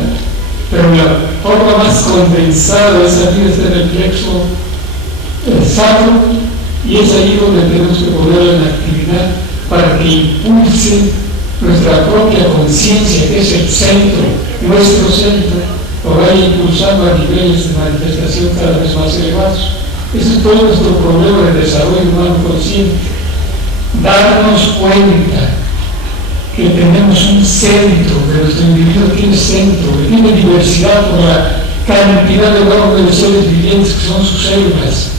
pero la forma más condensada de esa vida está en el plexo sacro, y es ahí donde tenemos que ponerla en actividad para que impulse nuestra propia conciencia, que es el centro, nuestro centro, lo vaya impulsando a niveles de manifestación cada vez más elevados. Ese es todo nuestro problema de desarrollo humano consciente. Darnos cuenta que tenemos un centro, que nuestro individuo tiene centro, que tiene diversidad por la cantidad enorme de seres vivientes que son sus células,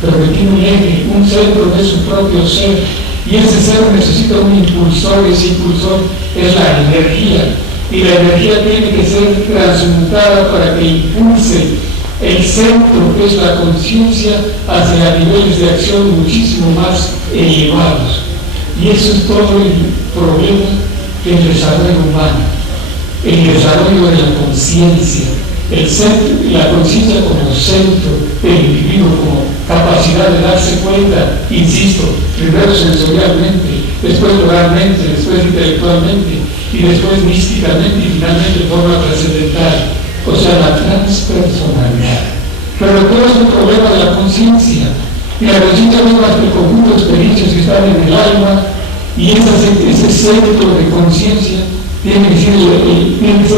pero que tiene un eje, un centro de su propio ser, y ese ser necesita un impulsor, y ese impulsor es la energía. Y la energía tiene que ser transmutada para que impulse el centro, que es la conciencia, hacia niveles de acción muchísimo más elevados. Y eso es todo el problema del desarrollo humano, el desarrollo de la conciencia, la conciencia como centro, el individuo como capacidad de darse cuenta, insisto, primero sensorialmente, después oralmente, después intelectualmente, y después místicamente y finalmente de forma trascendental. O sea, transpersonalidad. Pero todo es un problema de la conciencia. Y la conciencia no es más que el conjunto de experiencias que están en el alma, y ese centro de conciencia tiene que ser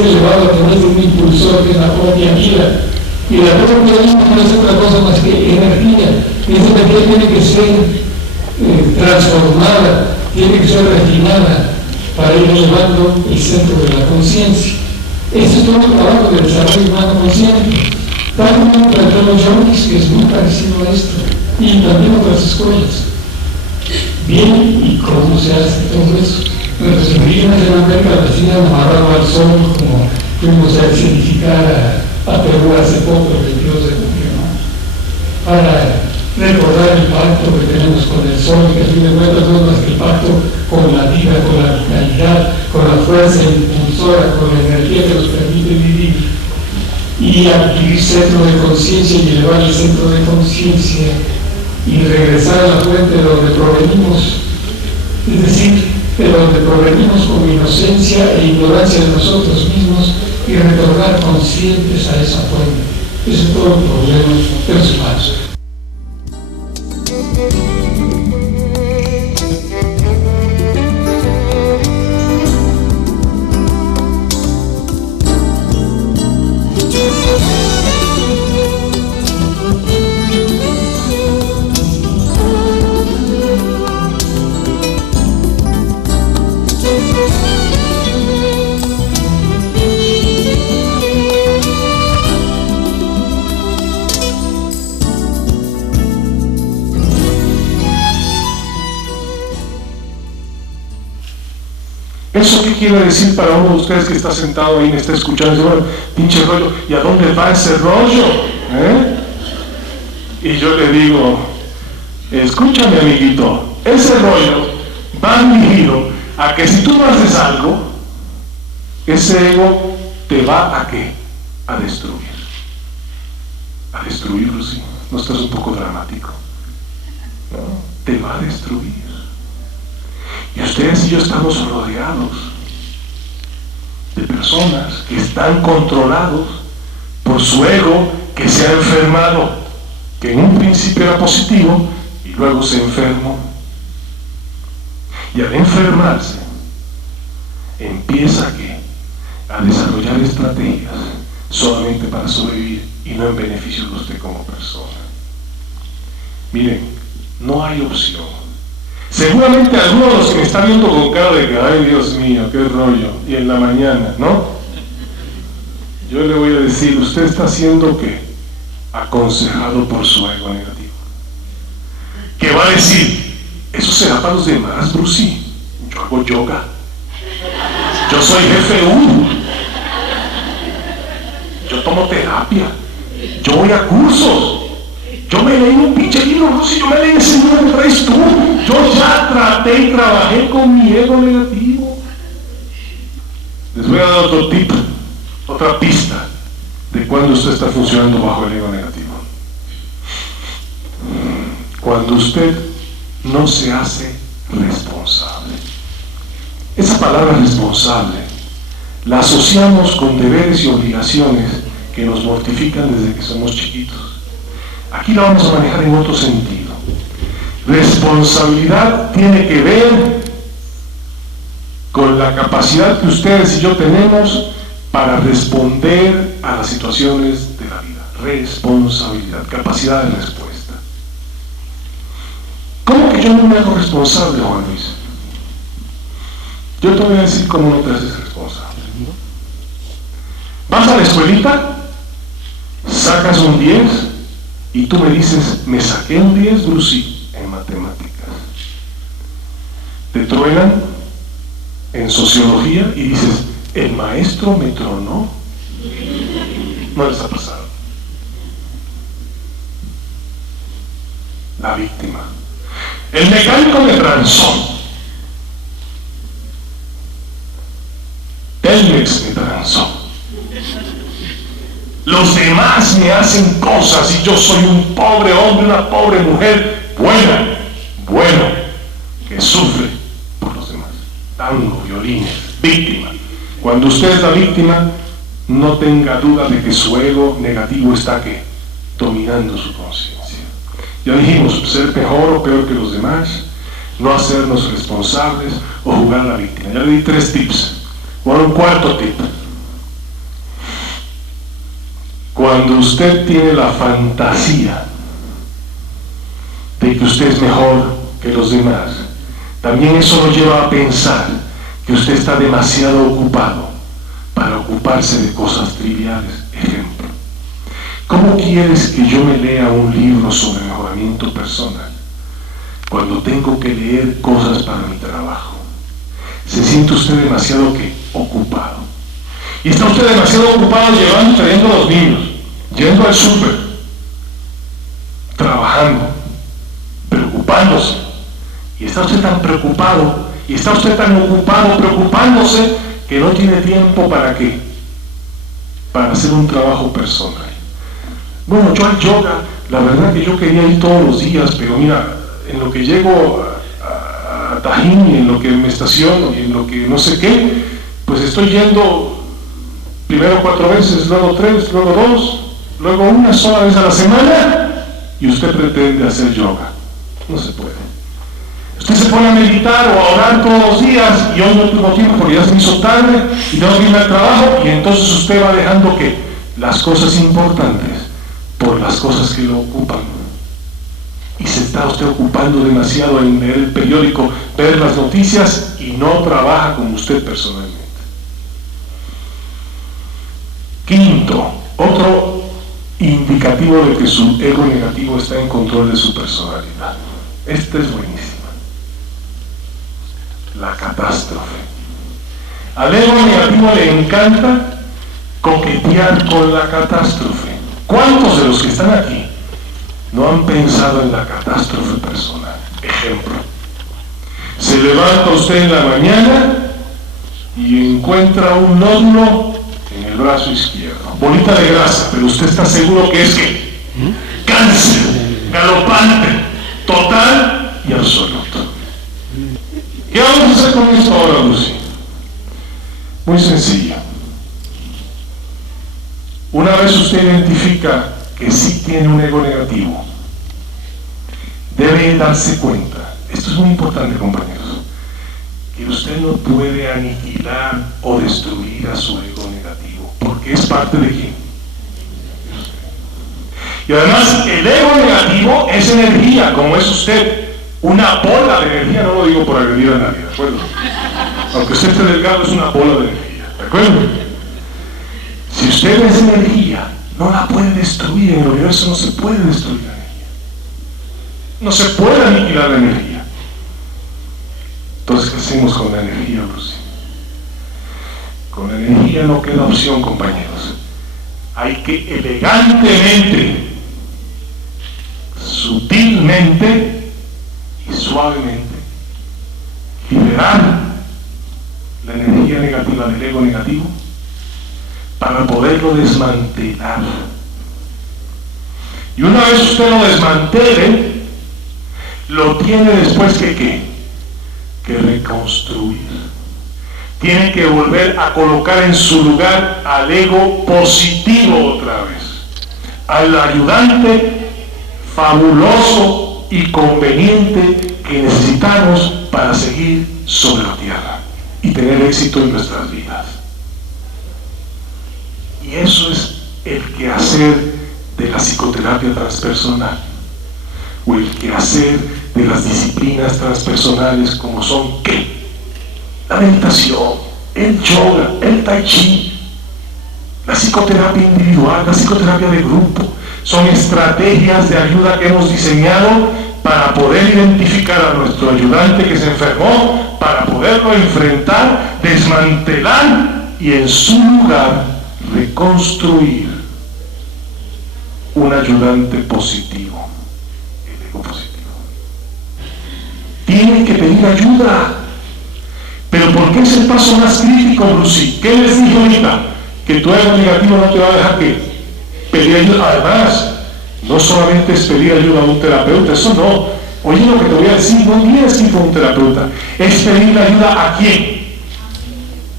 elevado a través de un impulsor que es la propia vida. Y la propia vida no es otra cosa más que energía. Y esa energía tiene que ser transformada, tiene que ser refinada para ir elevando el centro de la conciencia. Ese es todo el trabajo del desarrollo humano consciente. Tal como planteó los yogis, que es muy parecido a esto, y también otras escuelas. Bien, ¿y cómo se hace todo eso? Nuestros indígenas en América Latina han amarrado al sol, como fuimos a escenificar a Perú hace poco, el 22 de junio, ¿no? Para recordar el pacto que tenemos con el sol, que a fin de cuentas no es más que el pacto con la vida, con la vitalidad, con la fuerza impulsora, con la energía que nos permite vivir. Y adquirir centro de conciencia y elevar el centro de conciencia y regresar a la fuente de donde provenimos, es decir, de donde provenimos con inocencia e ignorancia de nosotros mismos, y retornar conscientes a esa fuente. Ese es todo el problema de los humanos. ¿Eso qué quiere decir para uno de ustedes que está sentado ahí y me está escuchando? Y dice, bueno, pinche rollo, ¿y a dónde va ese rollo? Y yo le digo, escúchame amiguito, ese rollo va dirigido a que si tú no haces algo, ese ego te va a ¿qué? A destruir. A destruirlo, sí. ¿No estás un poco dramático? ¿No? Te va a destruir. Y ustedes y yo estamos rodeados de personas que están controlados por su ego, que se ha enfermado, que en un principio era positivo y luego se enfermó. Y al enfermarse, empieza a desarrollar estrategias solamente para sobrevivir y no en beneficio de usted como persona. Miren, no hay opción. Seguramente algunos de los que me están viendo con cara de que, ay Dios mío, qué rollo, y en la mañana, ¿no? Yo le voy a decir, usted está siendo ¿qué? Aconsejado por su ego negativo. ¿Qué va a decir? Eso será para los demás, Bruce. Yo hago yoga. Yo soy jefe 1. Yo tomo terapia. Yo voy a cursos. Yo me leí un pinche libro, Bruce, yo me leí ese libro que traes tú. Yo ya traté y trabajé con mi ego negativo. Les voy a dar otro tip, otra pista de cuando usted está funcionando bajo el ego negativo. Cuando usted no se hace responsable. Esa palabra responsable la asociamos con deberes y obligaciones que nos mortifican desde que somos chiquitos. Aquí la vamos a manejar en otro sentido. Responsabilidad tiene que ver con la capacidad que ustedes y yo tenemos para responder a las situaciones de la vida. Responsabilidad, capacidad de respuesta. ¿Cómo que yo no me hago responsable, Juan Luis? Yo te voy a decir cómo no te haces responsable. Vas a la escuelita, sacas un 10 y tú me dices, me saqué un 10, Bruce, en matemáticas. Te truenan en sociología y dices, el maestro me tronó. No les ha pasado. La víctima. El mecánico me transó. Telmex me transó. Los demás me hacen cosas y yo soy un pobre hombre, una pobre mujer bueno, que sufre por los demás. Tango, violines, víctima. Cuando usted es la víctima, no tenga duda de que su ego negativo está ¿qué? Dominando su conciencia. Ya dijimos, ser mejor o peor que los demás, no hacernos responsables o jugar a la víctima. Ya le di 3 tips. Ahora un cuarto tip. Cuando usted tiene la fantasía de que usted es mejor que los demás, también eso lo lleva a pensar que usted está demasiado ocupado para ocuparse de cosas triviales. Ejemplo, ¿cómo quieres que yo me lea un libro sobre mejoramiento personal cuando tengo que leer cosas para mi trabajo? Se siente usted demasiado ¿qué? Ocupado. Y está usted demasiado ocupado llevando y trayendo a los niños, yendo al súper, trabajando, preocupándose. Y está usted tan preocupado, y está usted tan ocupado preocupándose, que no tiene tiempo ¿para qué? Para hacer un trabajo personal. Bueno, yo al yoga, la verdad que yo quería ir todos los días, pero mira, en lo que llego a Tajín, en lo que me estaciono y en lo que no sé qué, pues estoy yendo primero 4 veces, luego 3, luego 2, luego 1 sola vez a la semana, y usted pretende hacer yoga. No se puede. Usted se pone a meditar o a orar todos los días, y hoy no tengo tiempo porque ya se me hizo tarde y tengo que irme al trabajo, y entonces usted va dejando que las cosas importantes por las cosas que lo ocupan. Y se está usted ocupando demasiado en leer el periódico, ver las noticias, y no trabaja con usted personalmente. Quinto, otro indicativo de que su ego negativo está en control de su personalidad. Esta es buenísima. La catástrofe. Al ego negativo le encanta coquetear con la catástrofe. ¿Cuántos de los que están aquí no han pensado en la catástrofe personal? Ejemplo, se levanta usted en la mañana y encuentra un nódulo en el brazo izquierdo, bolita de grasa, pero usted está seguro que es ¿qué? Cáncer, galopante, total y absoluto. ¿Qué vamos a hacer con esto ahora, Lucy? Muy sencillo. Una vez usted identifica que sí tiene un ego negativo, debe darse cuenta, esto es muy importante, compañeros, que usted no puede aniquilar o destruir a su ego negativo, porque es parte de quién. Y además, el ego negativo es energía, como es usted. Una bola de energía, no lo digo por agredir a nadie, ¿de acuerdo? Aunque usted esté delgado, es una bola de energía, ¿de acuerdo? Si usted es energía, no la puede destruir. En el universo no se puede destruir la energía. No se puede aniquilar la energía. Entonces, ¿qué hacemos con la energía, Lucy? Con la energía no queda opción, compañeros. Hay que elegantemente, sutilmente y suavemente liberar la energía negativa del ego negativo para poderlo desmantelar. Y una vez usted lo desmantele, lo tiene después que reconstruir. Tiene que volver a colocar en su lugar al ego positivo otra vez, al ayudante fabuloso y conveniente que necesitamos para seguir sobre la tierra y tener éxito en nuestras vidas. Y eso es el quehacer de la psicoterapia transpersonal, o el quehacer de las disciplinas transpersonales, como son ¿qué? La meditación, el yoga, el tai chi, la psicoterapia individual, la psicoterapia de grupo. Son estrategias de ayuda que hemos diseñado para poder identificar a nuestro ayudante que se enfermó, para poderlo enfrentar, desmantelar y en su lugar reconstruir un ayudante positivo, el ego positivo. Tienen que pedir ayuda. Pero ¿por qué es el paso más crítico, Lucy? ¿Qué les dije ahorita? Que tu ego negativo no te va a dejar que pedir ayuda. Además, no solamente es pedir ayuda a un terapeuta, eso no. Oye, lo que te voy a decir, no tienes que ir con un terapeuta. Es pedir ayuda a quién.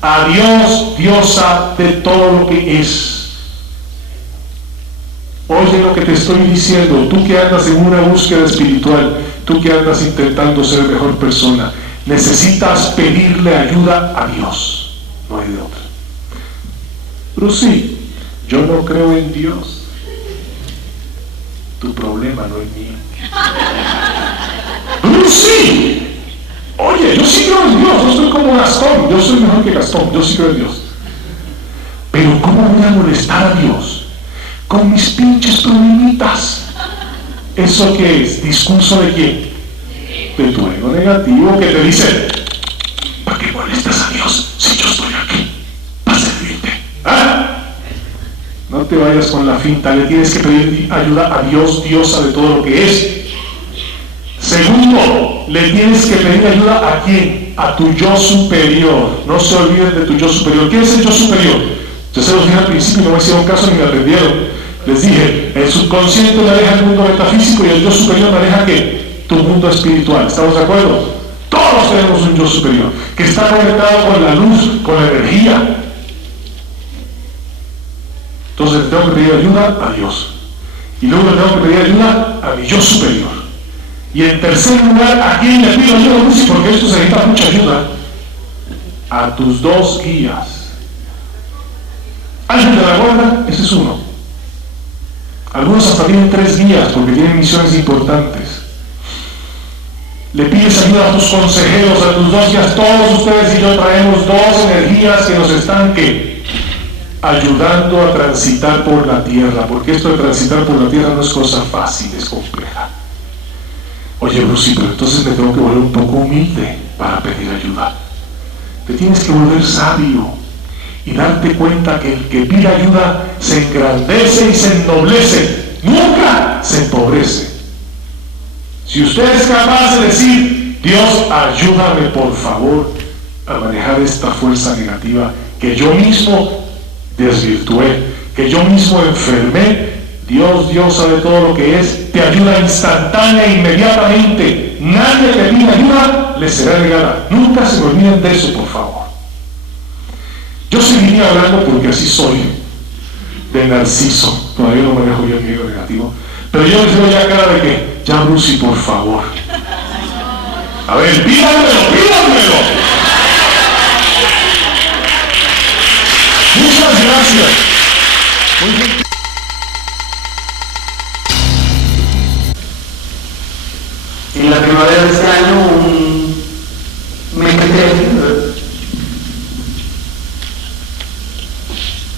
a Dios, diosa de todo lo que es. Oye lo que te estoy diciendo, tú que andas en una búsqueda espiritual, tú que andas intentando ser mejor persona, necesitas pedirle ayuda a Dios, no hay de otra. Pero sí, yo no creo en Dios. Tu problema no es mío. Pero sí, oye, yo sí creo en Dios, no soy como Gastón, yo soy mejor que Gastón, yo sí creo en Dios. Pero ¿cómo voy a molestar a Dios con mis pinches problemitas? ¿Eso qué es? ¿Discurso de quién? De tu ego negativo que te dice, ¿para qué molestas a Dios si yo estoy aquí para servirte? ¿Ah? No te vayas con la finta, le tienes que pedir ayuda a Dios, diosa de todo lo que es. Segundo, le tienes que pedir ayuda ¿a quién? A tu yo superior. No se olviden de tu yo superior. ¿Quién es el yo superior? Yo se los dije al principio y no me hicieron caso ni me atendieron. Les dije, el subconsciente maneja el mundo metafísico y el yo superior maneja ¿qué? Tu mundo espiritual. ¿Estamos de acuerdo? Todos tenemos un yo superior que está conectado con la luz, con la energía. Entonces tengo que pedir ayuda a Dios. Y luego tengo que pedir ayuda a mi yo superior. Y en tercer lugar, ¿a quién le pido ayuda, Lucy? Porque esto se necesita mucha ayuda. A tus dos guías. Ángel de la guarda, ese es uno. Algunos hasta tienen 3 guías porque tienen misiones importantes. Le pides ayuda a tus consejeros, a tus 2 guías. Todos ustedes y yo traemos 2 energías que nos están ayudando a transitar por la tierra, porque esto de transitar por la tierra no es cosa fácil, es compleja. Oye, Bruce, pero entonces me tengo que volver un poco humilde para pedir ayuda. Te tienes que volver sabio y darte cuenta que el que pide ayuda se engrandece y se ennoblece, nunca se empobrece. Si usted es capaz de decir, Dios, ayúdame por favor a manejar esta fuerza negativa que yo mismo desvirtué, que yo mismo enfermé, Dios, diosa de todo lo que es, te ayuda instantánea e inmediatamente. Nadie que pida ayuda le será negada. Nunca se me olviden de eso, por favor. Yo seguiría hablando porque así soy, de Narciso. Todavía no manejo bien mi ego negativo. Pero yo les doy ya cara de que, ya Bruce, por favor. A ver, pídanmelo. Muchas gracias. Muy bien. En la primavera de este año me encanté.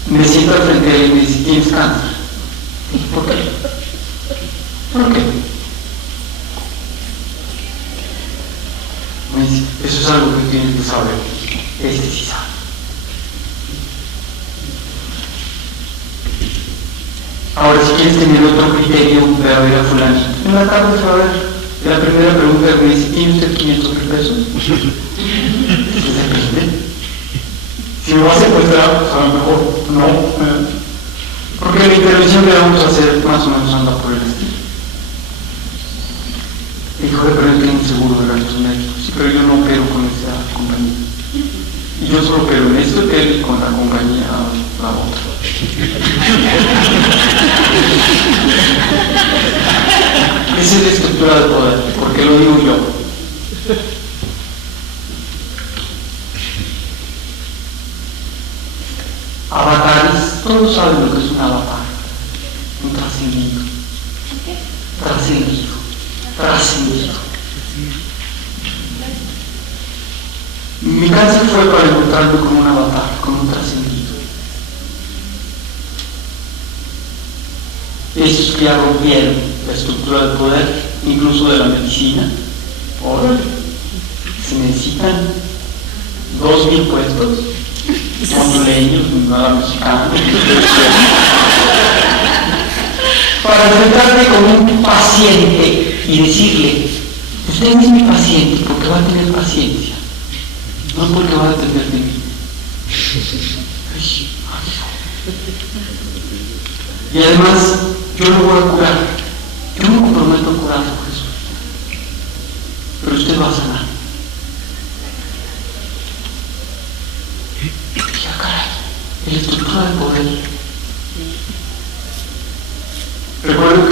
Me siento al frente de él y me dice, ¿tienes cáncer? ¿Por qué? ¿Por qué? Me dice, eso es algo que tienes que saber. Ese sí sabe. Ahora, si quieres tener otro criterio, ve a ver a fulano. En la tarde se va a ver. La primera pregunta me dice, ¿tiene usted 500 pesos? Si me va a secuestrar, pues a lo mejor no. Porque la intervención que vamos a hacer más o menos anda por el estilo. Dijo, pero él tiene un seguro de gastos médicos. Sí, pero yo no opero con esa compañía. Y yo solo opero en esto y con la compañía la otra. Esa es la estructura de poder, porque lo digo yo. Avatares, todos saben lo que es un avatar. Un trascendido. Trascendido. Mi cáncer fue para encontrarme con un avatar, con un trascendido. Esos que ya rompieron la estructura del poder, incluso de la medicina. Ahora se necesitan 2.000 puestos, hondureños, nada mexicanos, para enfrentarte con un paciente y decirle, usted es mi paciente porque va a tener paciencia, no porque va a depender de mí. Y además, yo lo voy a curar. Yo me comprometo a curarlo, Jesús. Pero usted va a sanar.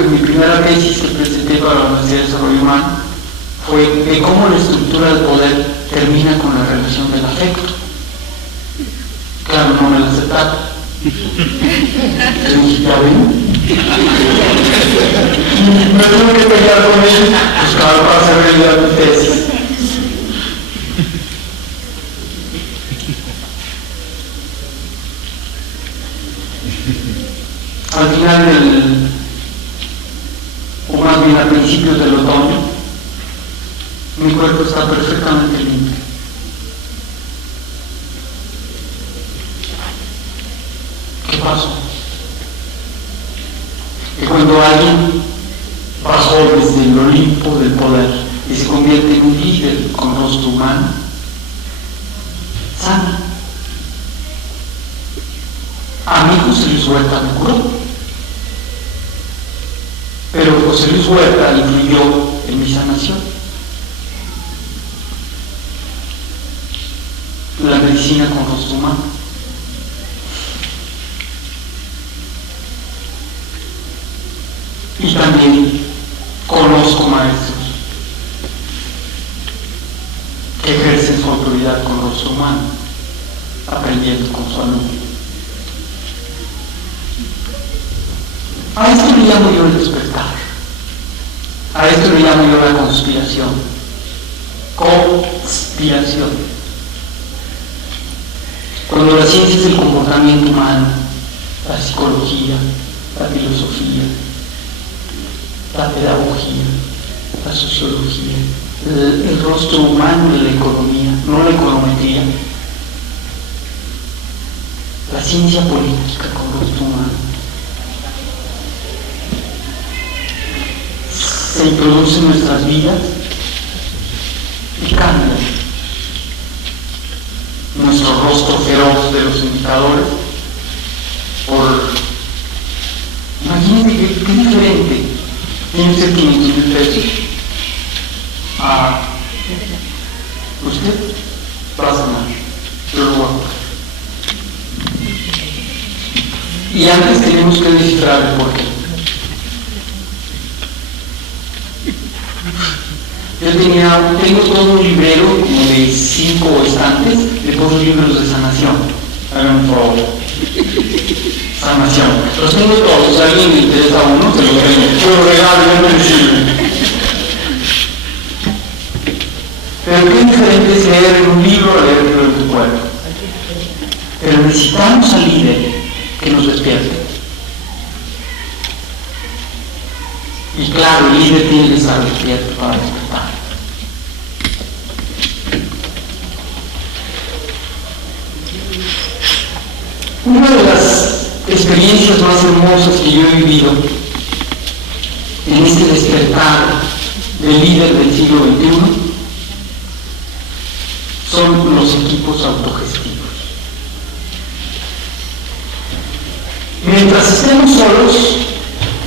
mi primera tesis que presenté para la Universidad de Desarrollo Humano fue de cómo la estructura del poder termina con la relación del afecto. Claro, no me la aceptaron. ¿Ya ven? Me tengo que pelear con ellos, pues claro, para hacer realidad mi tesis. Al final o más bien a principios del otoño, mi cuerpo está perfectamente limpio. ¿Qué pasó? Que cuando alguien pasó desde el Olimpo del poder y se convierte en un líder con rostro humano, sana. A mí José Luis Huerta me curó, pero José Luis Huerta influyó en mi sanación. La medicina con rostro humano. Y también conozco maestros que ejercen su autoridad con rostro humano, aprendiendo con su alumno. A esto le llamo yo el despertar. A esto le llamo yo la conspiración. Conspiración. Cuando las ciencias del comportamiento humano, la psicología, la filosofía, la pedagogía, la sociología, el rostro humano de la economía, no la econometría, la ciencia política con rostro humano, se introduce en nuestras vidas y cambia nuestro rostro feroz de los indicadores por... Imagínate qué diferente. Tiene usted 500,000 pesos. Usted va a sanar. Yo lo voy a pagar. Y antes tenemos que descifrar el porqué. Yo tengo todo un librero como de 5 estantes de puros libros de sanación. Háganme un favor. Sanación. Los tengo todos. Si a alguien le interesa uno, se lo regalo, no me sirve. Pero qué diferente es leer en un libro o leerlo en tu cuerpo. Pero necesitamos al líder que nos despierte. Y claro, el líder tiene que estar despierto para despertar. Una de las experiencias más hermosas que yo he vivido en este despertar del líder del siglo XXI son los equipos autogestivos. Mientras estemos solos,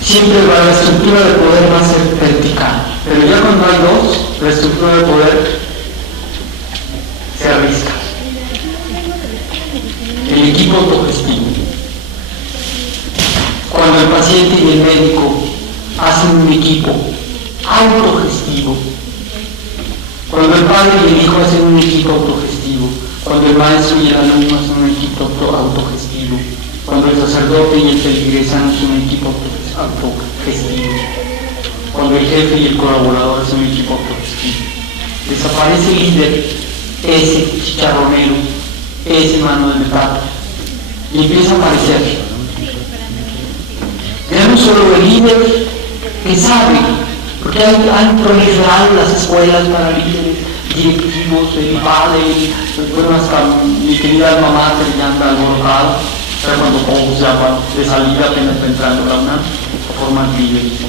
siempre la estructura de poder va a ser vertical, pero ya cuando hay dos, la estructura de poder se arrisca. El equipo autogestivo. Cuando el paciente y el médico hacen un equipo autogestivo, cuando el padre y el hijo hacen un equipo autogestivo, cuando el maestro y el alumno hacen un equipo autogestivo, cuando el sacerdote y el feligresano hacen un equipo autogestivo, cuando el jefe y el colaborador hacen un equipo autogestivo, desaparece el líder, ese chicharronero, ese mano de metal, y empieza a aparecer ya no solo el líder que sabe, porque han proliferado las escuelas para líderes directivos, el padre, bueno, hasta mi querida mamá que ya anda alborotada, o sea, cuando todos ya van de salida apenas entrando la UNAM, a formar líderes.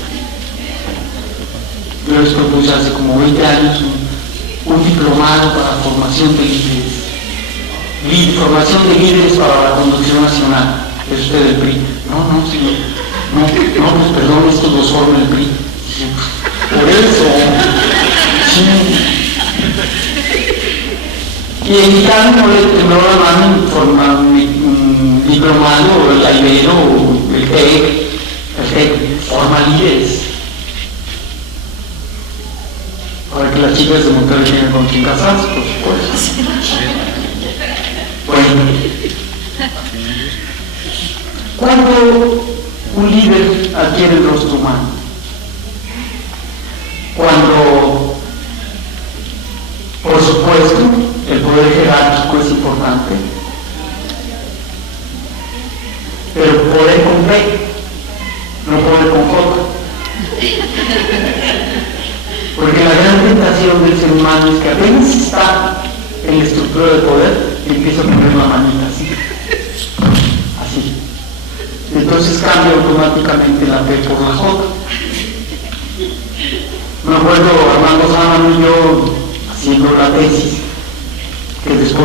Yo les propuse hace como 20 años un diplomado para formación de líderes. Formación de líderes para la conducción nacional. ¿Es usted del PRI? No, señor. No, pues perdón, estos los forma el PRI. Por eso. Sí. Y en mi caso no le tembló la mano un diplomado, o el Ibero, o el TEC, forma líderes. las chicas de Monterrey tienen con quien casarse, por supuesto. Bueno, cuando un líder adquiere el rostro humano, cuando, por supuesto, el poder jerárquico es importante, pero poder con P, no poder con J. Porque la gran tentación del ser humano es que apenas está en la estructura de poder, empieza a poner la manita así. Así. Entonces cambia automáticamente la P por la J. Me acuerdo Armando Sámano y yo haciendo la tesis